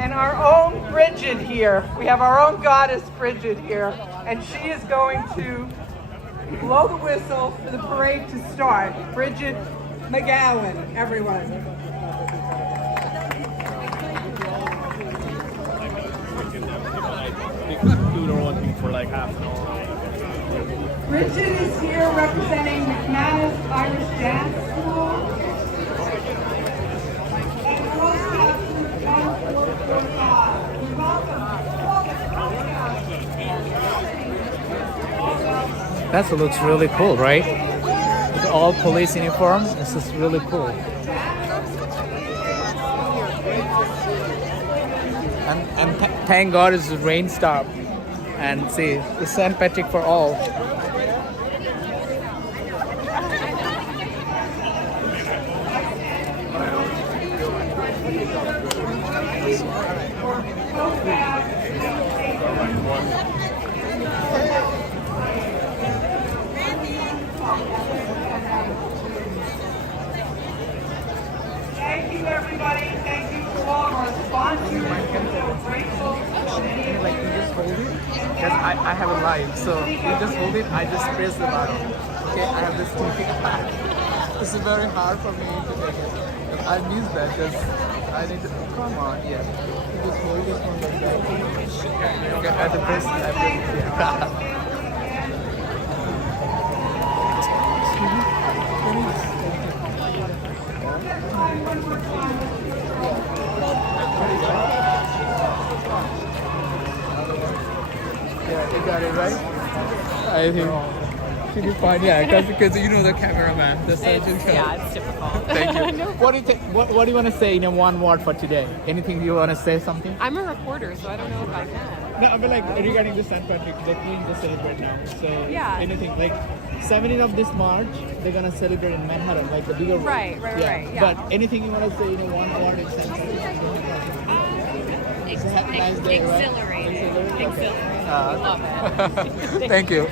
And our own Bridget here, we have our own goddess Bridget here, and she is going to blow the whistle for the parade to start. Bridget McGowan, everyone. Do their own thing for like half an hour. Bridget is here representing McManus Irish Dance School. And Girl Scouts Troop 1445. Welcome. That looks really cool, right? With all police uniforms, this is really cool. And thank God it's rain stop. And see, the St. Patrick for all. Thank you, everybody. Thank you to all of our sponsors. We're so grateful. Like you just hold it, because I have a live, so you just hold it, I just press the button. Okay, I have this TV. This is very hard for me to take it. I miss that because I need to, come on, yeah. You just hold this one like that. Okay, I have to press it. Yeah, you got it right. I think should be fine. Yeah, because you know the cameraman, the surgeon. Yeah, it's difficult. Thank you. What do you think? What do you want to say in a one word for today? Anything you want to say? Something? I'm a reporter, so I don't know if I can. No, I mean like regarding the St. Patrick, the Queen to celebrate now. So Yeah. anything like 17th of this March, they're gonna celebrate in Manhattan, like the bigger. Right, yeah. But anything you want to say in a one word in St. Patrick? Nice day, right? Exhilarating. Love it. Thank you.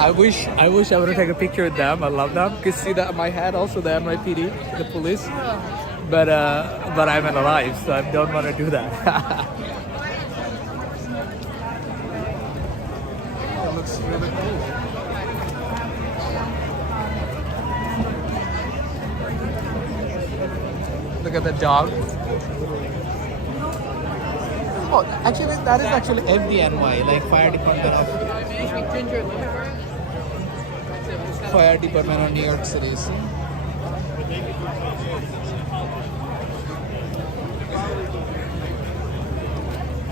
I wish I would take a picture with them. I love them. You can see that my hat also the NYPD, the police. But I'm alive, so I don't want to do that. It looks really cool. Look at the dog. Oh, actually, that is actually FDNY, like Fire Department of New York City.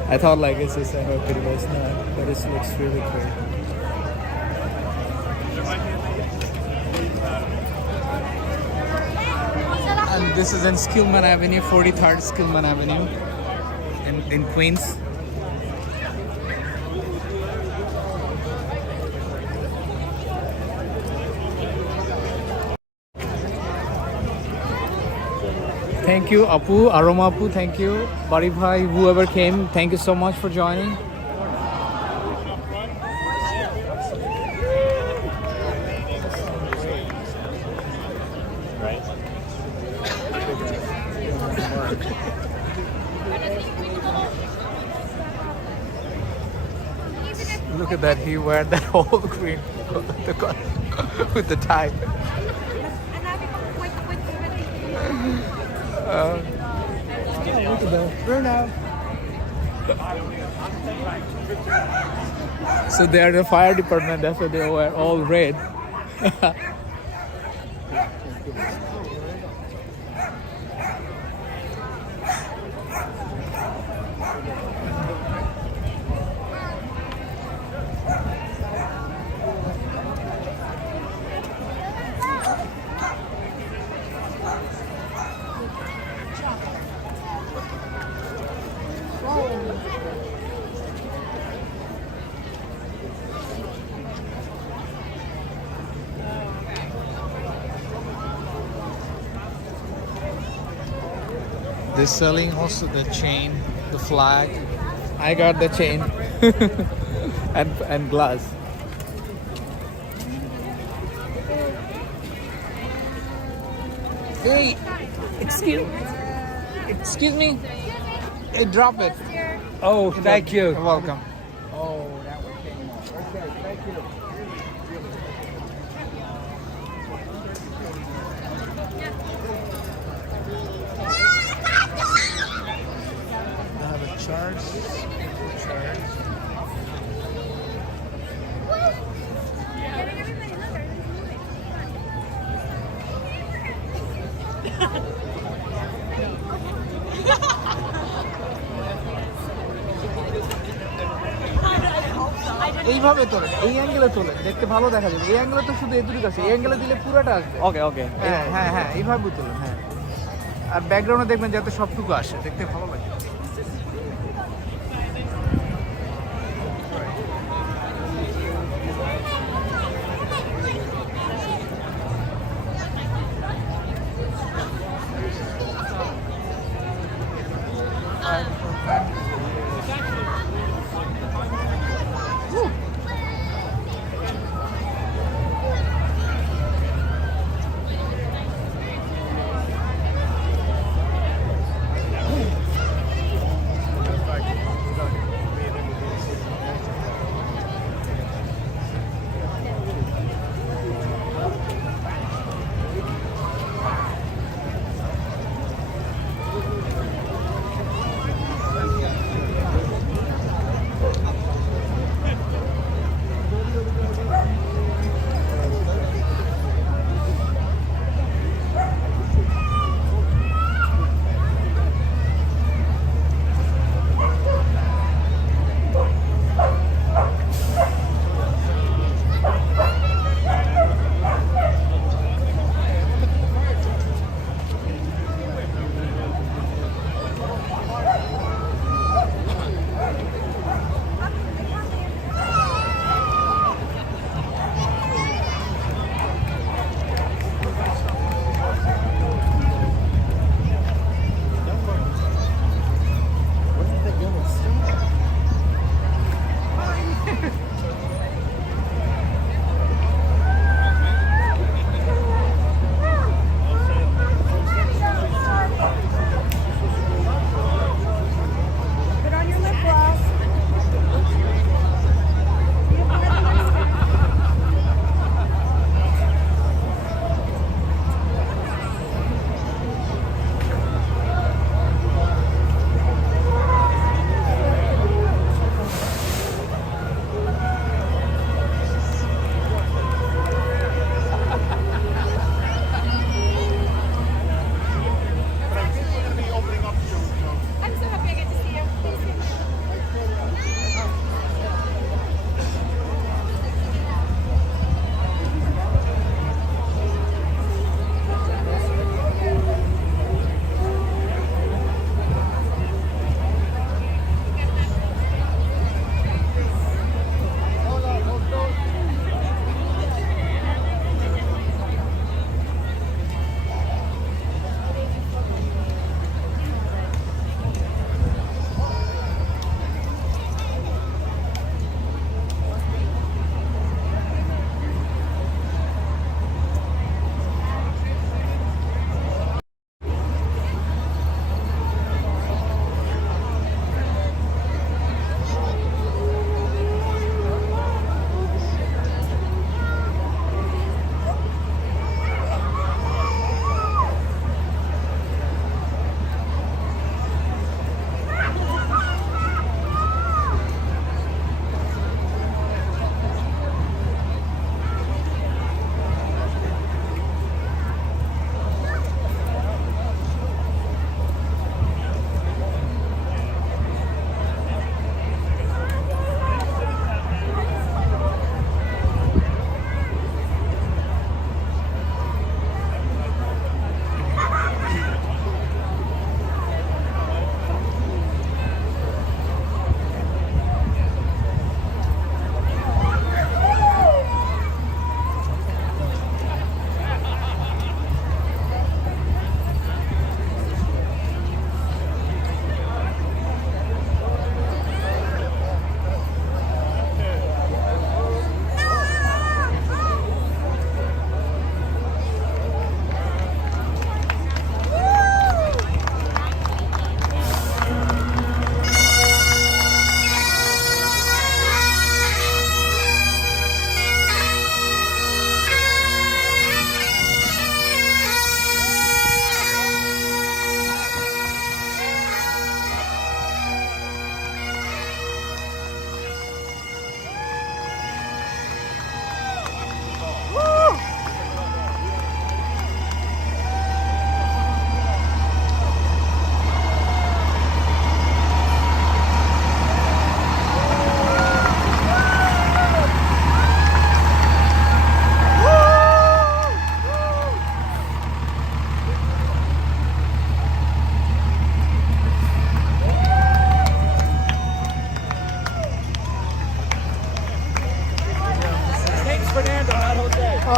I thought like it's just NYPD, but it's not. But it looks really cool. And this is in Skillman Avenue, 43rd Skillman Avenue in Queens. Thank you, Apu, Aroma Apu, thank you. Bari Bhai, whoever came, thank you so much for joining. Look at that, he wear that whole green with the tie. Look at that. Bruno. So they are the fire department, that's why they were all red. They're selling also the chain, the flag. I got the chain and glass. Hey, excuse me. Hey, drop it. Oh, thank you. You're welcome. Oh, that one came off. Okay, thank you. এইভাবে তোলেন, এই অ্যাঙ্গেলে তোলেন, দেখতে ভালো দেখা যাবে। এই অ্যাঙ্গেলে তো শুধু এদুরি কাছে, এই অ্যাঙ্গেলে দিলে পুরোটা আসবে। ওকে ওকে হ্যাঁ হ্যাঁ হ্যাঁ, এইভাবে তোলেন। হ্যাঁ, আর ব্যাকগ্রাউন্ডে দেখবেন যাতে সবটুকু আসে, দেখতে ভালো লাগে।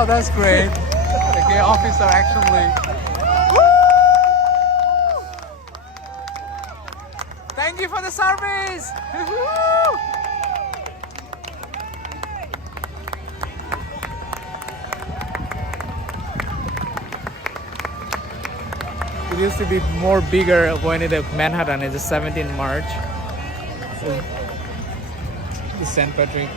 that's great. Okay, officer actually. Thank you for the service. It used to be more bigger when it Manhattan is the 17th March. So, the St. Patrick.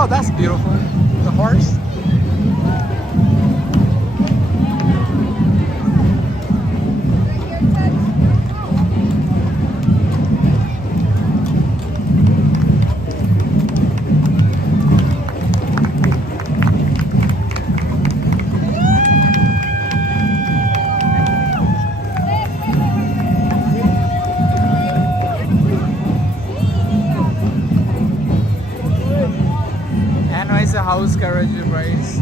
Oh, that's beautiful. The horse. It's a house garage price.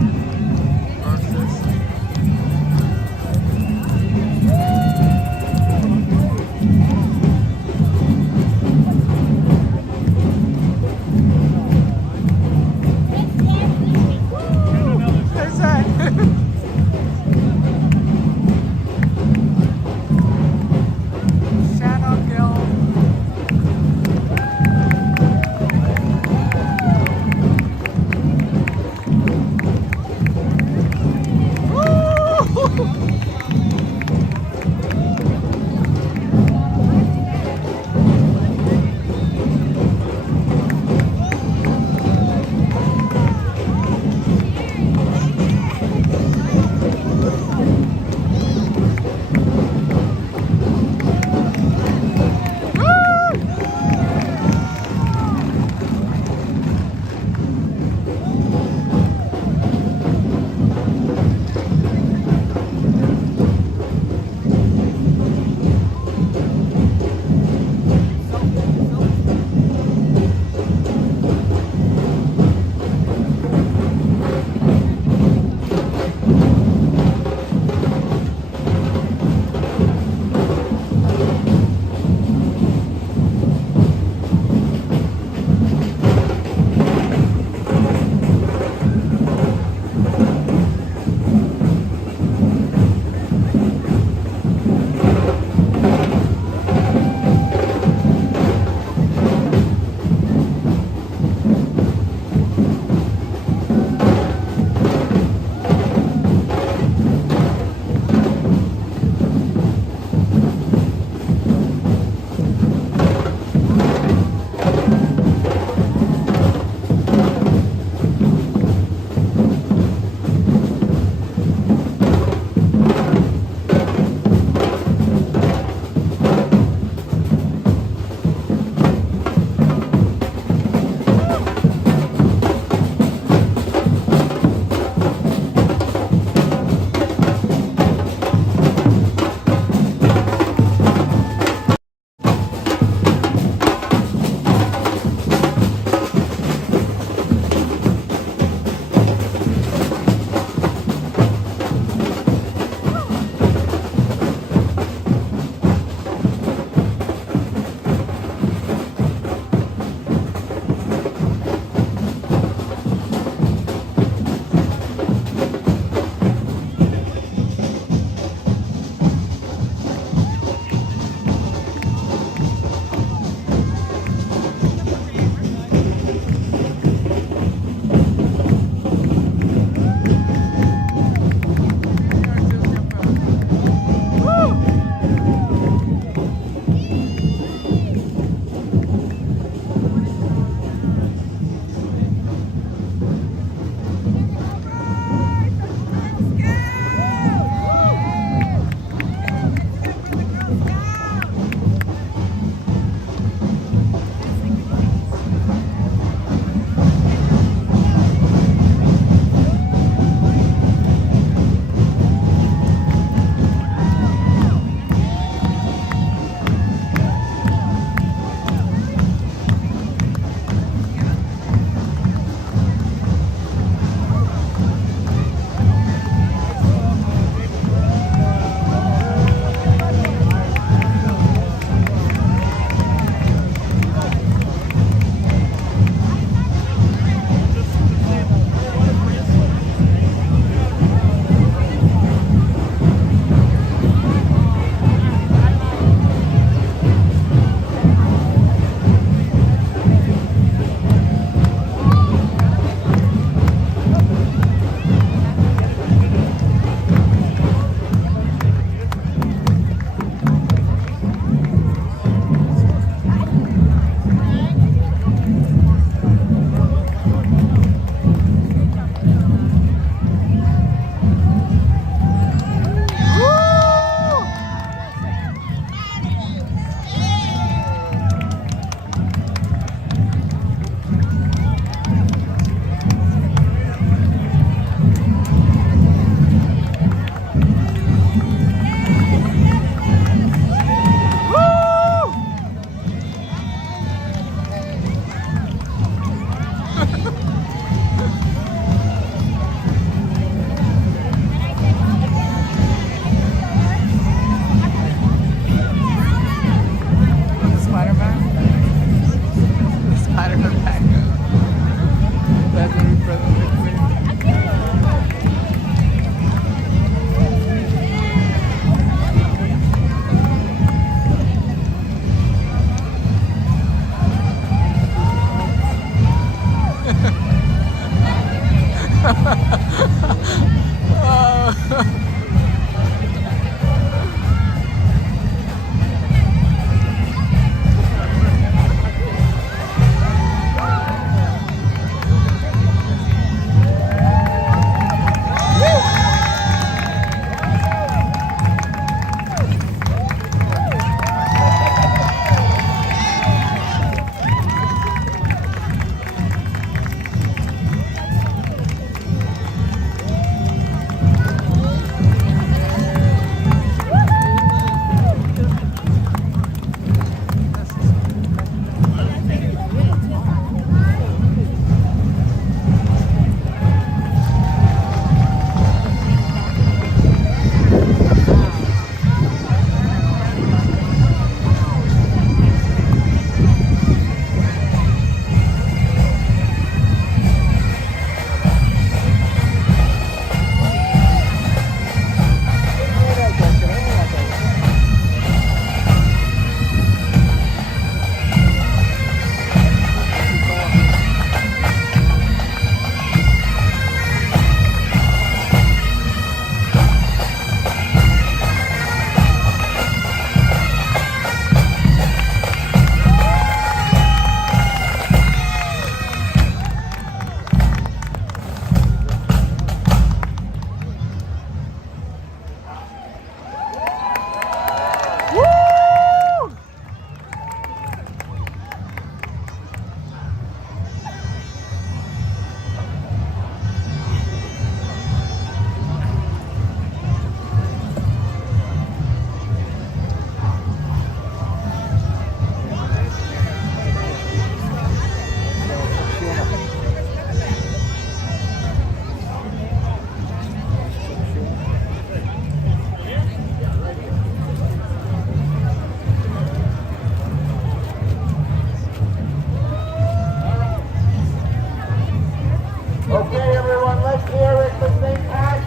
Okay, everyone, let's hear it for St. Pat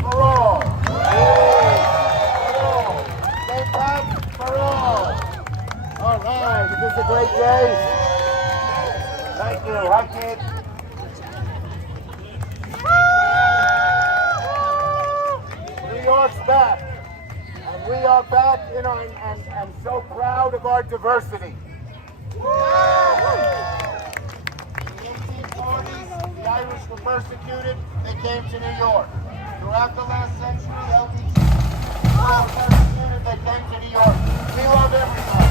for all. St. Pat for all. All right, is this a great day? Thank you. Hi, kids. New York's back. And we are back in our, and so proud of our diversity. The Irish were persecuted, they came to New York. Throughout the last century, LBC were persecuted, they came to New York. We love everybody.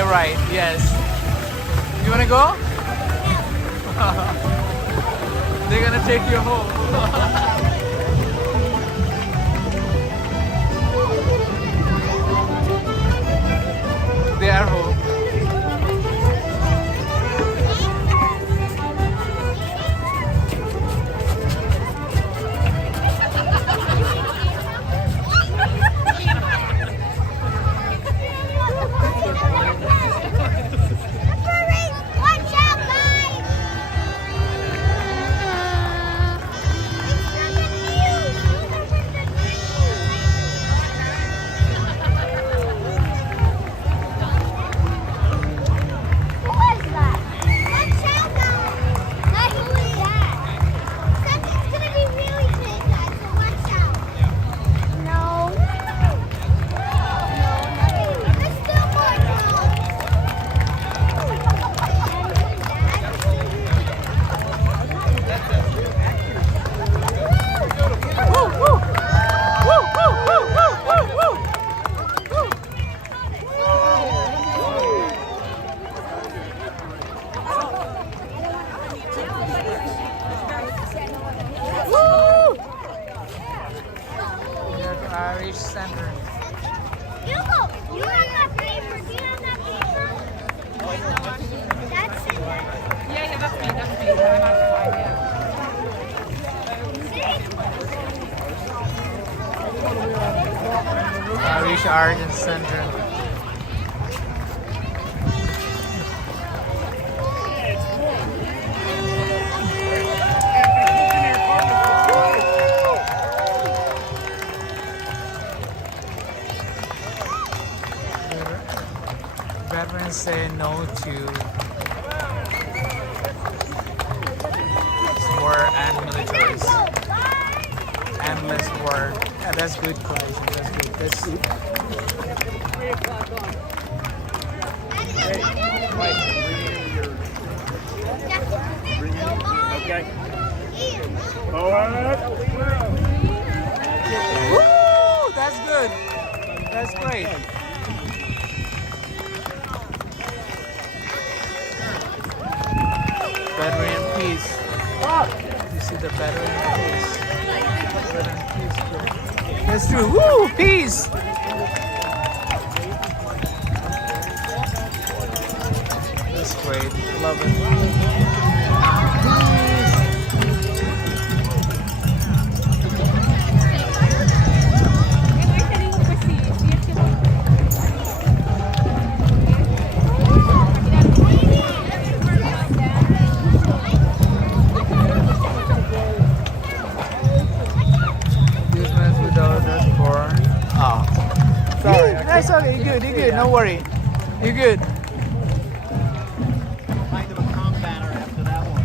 Right, yes. You wanna go? They're gonna take you home. They are home. Irish Art and Center. Veterans say no to war and militaries. Endless war. Yeah, that's good coalition. That's good. That's good. Okay. Forward. Woo! That's good. That's great. Battery and peace. You see the battery and peace. Battery and peace. That's true. Woo! Peace! That's great. Love it. Sorry. That's okay. You're good. You're good. No worry. You're good. Kind of a combatter after that one.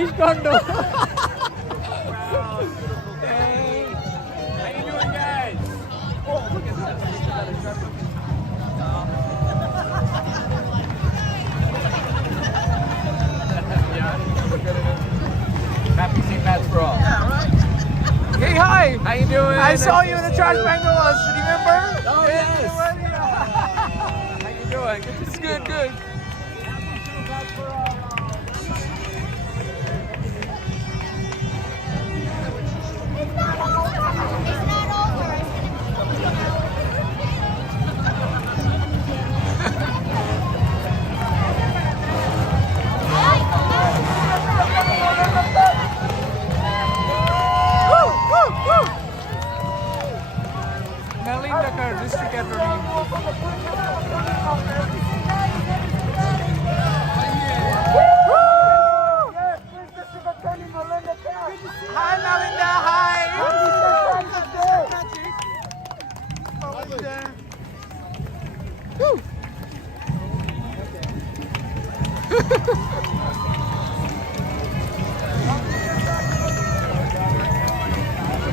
fish condo. How you doing, guys? Oh, look at that. Happy St. Pat's for all. Yeah, right. Hey, hi. How you doing? I saw you in the trash bag once. Remember? Oh, yes. How you doing? It's good, good. Melinda Kerr, District Attorney. Hi, Melinda. Hi. Woo.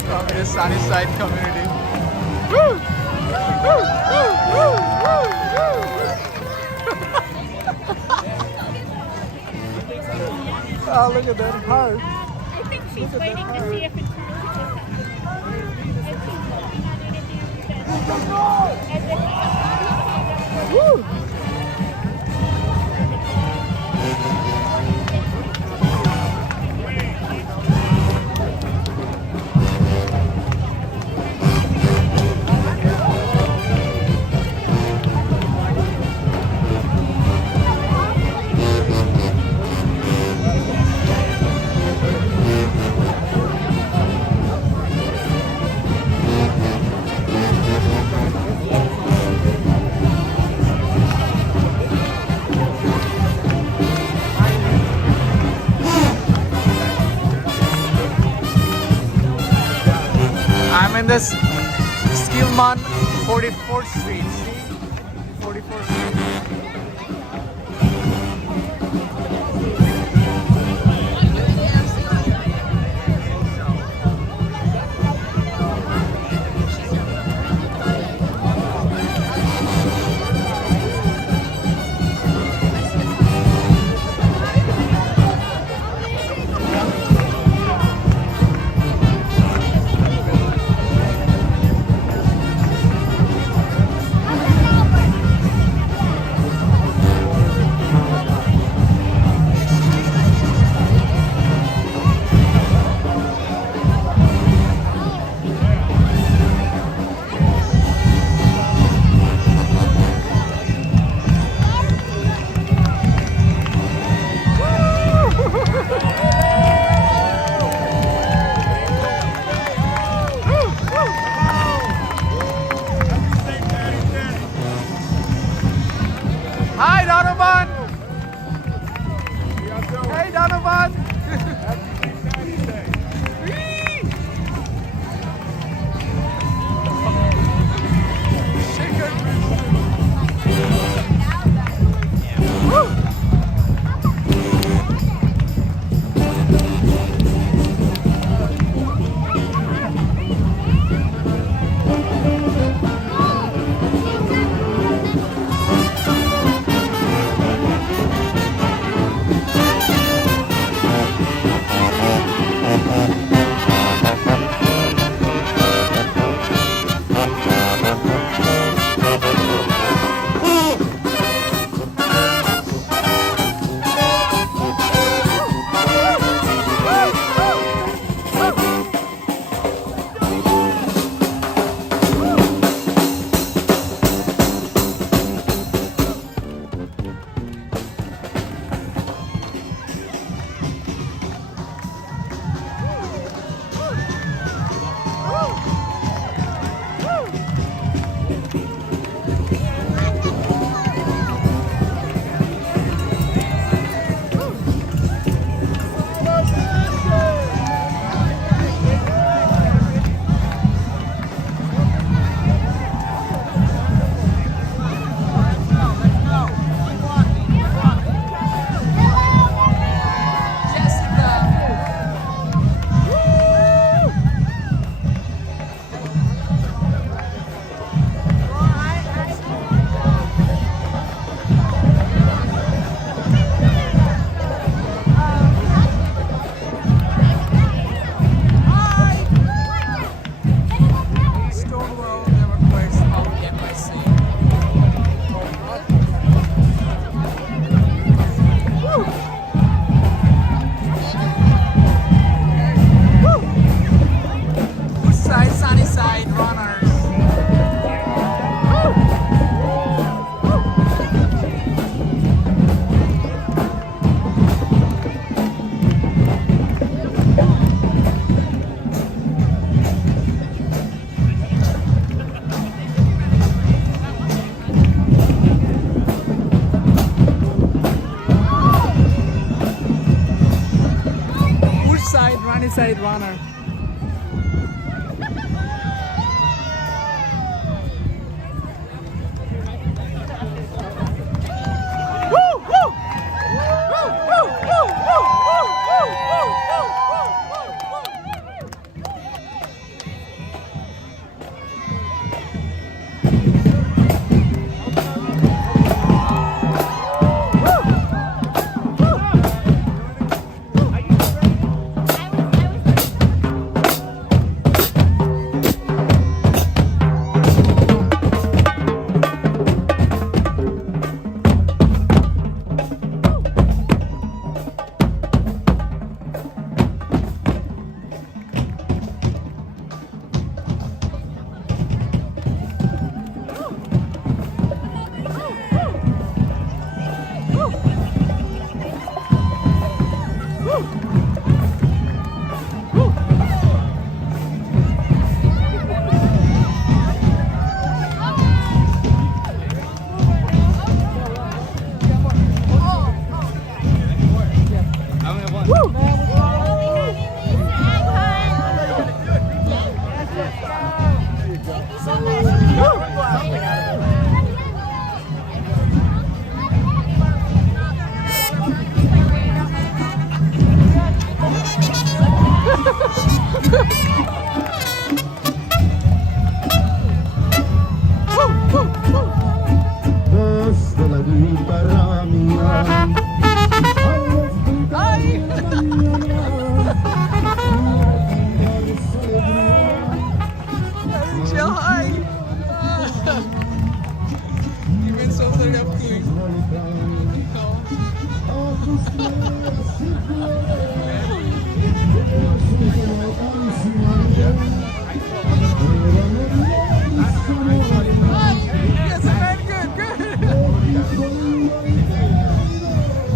From the Sunnyside community. Woo! Woo! Woo! Woo! Woo! Woo! Oh, look at that heart. I think she's waiting to see if it's Woo! I'm in this Skillman 44th Street. See? 44th Street. Side runner.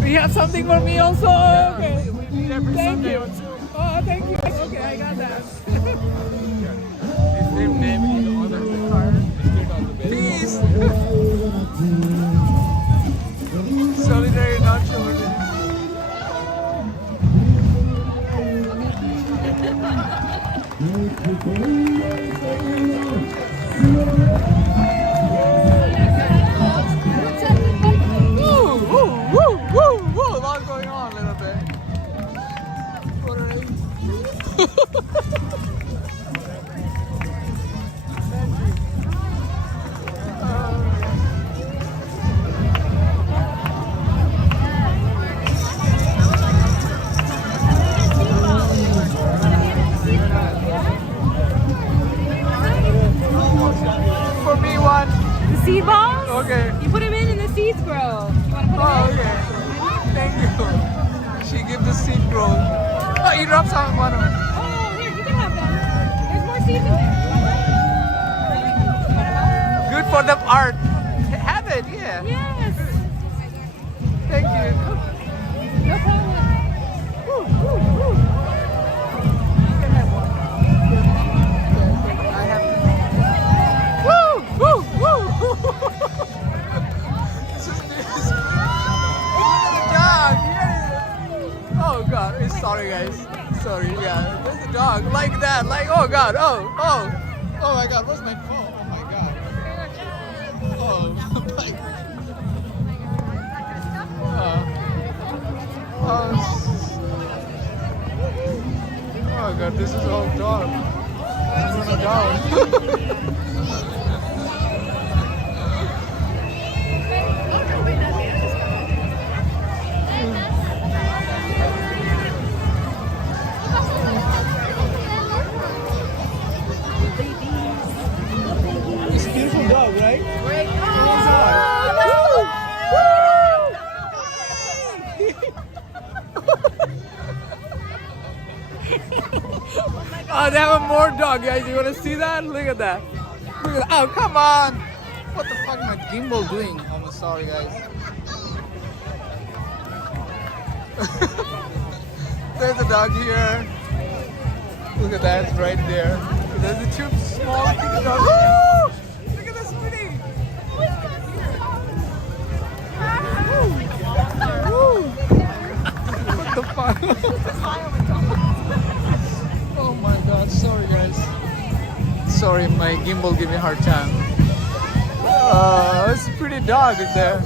You have something for me also? Okay. Thank you. Oh, thank you. Okay, I got that. Peace. Solidarity, not solidarity. What's going on a little bit? For me, one. The seed balls? Okay. You put them in and the seeds grow. You want to put them in? Okay. Thank you. She gave the seed growth. Oh, you dropped some one. Oh, here, you can have them. There's more seeds in there. Good for the art. Have it, yeah. Yes. Thank you. No problem. Oh god, sorry guys. Sorry, yeah. There's a dog like that. Like, oh god, oh my god, where's my phone? Oh my god. Oh god, this is all dog. This is a dog. It's a beautiful dog, right? Oh, they have a more dog, guys. You want to see that? Look at that. Look at that. Oh, come on. What the fuck is my gimbal doing? Oh, I'm sorry, guys. There's a dog here. Look at that, right there. There's the two small kitty dogs. Woo! Look at this pretty. What the fuck? Sorry guys. Sorry, my gimbal gave me a hard time. It's pretty dark in there.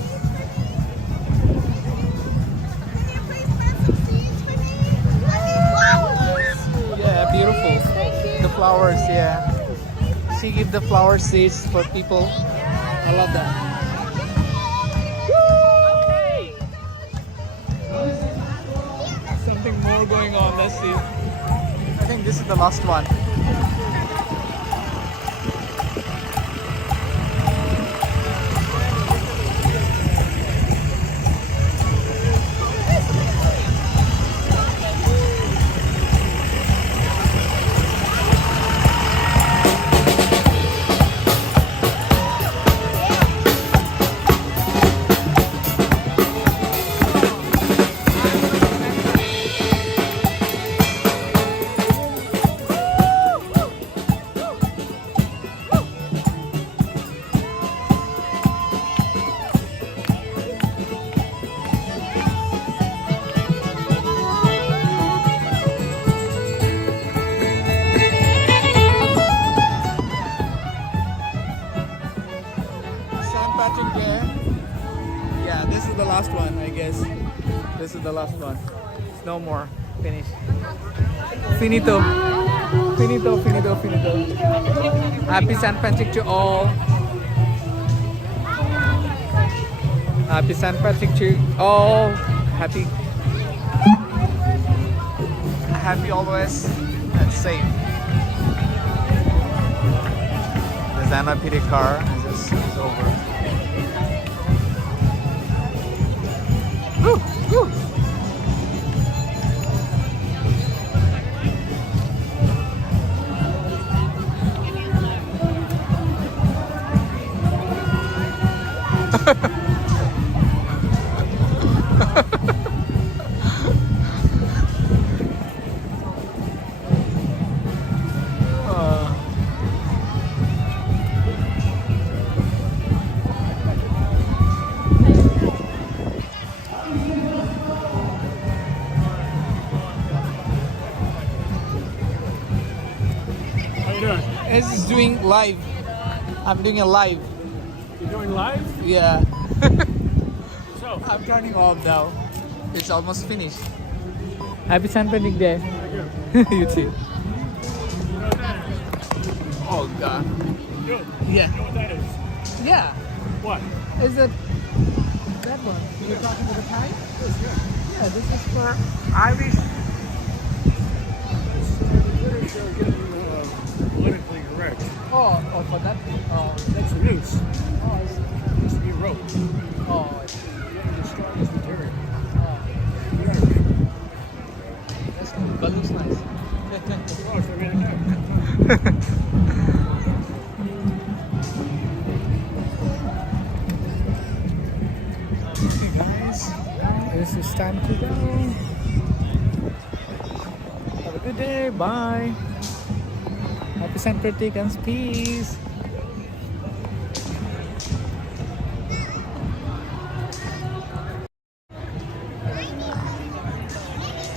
Yeah, beautiful. The flowers, yeah. She give the flower seeds for people. I love that. Something more going on. Let's see. I think this is the last one. Yeah, this is the last one, I guess. This is the last one. No more. Finish. Finito. Finito, finito, finito. Happy St. Patrick to all. Happy St. Patrick to all. Happy. Happy always and safe. The Zana PD car is over. Woo, woo. It's doing live. I'm doing a live. You're doing live? Yeah. So I'm turning off now. It's almost finished. Happy St. Patrick Day. You too. Oh God. You, Yeah. you know what that is? Yeah. What? Is it that one? You're talking about the time? Yeah, this is for Irish. Politically correct. Oh, for that. That's the noose. Oh, It used to be rope. oh, The strongest material. that's cool. But looks nice. Okay, guys. This is time to go. Have a good day. Bye. Happy St. Patrick and peace.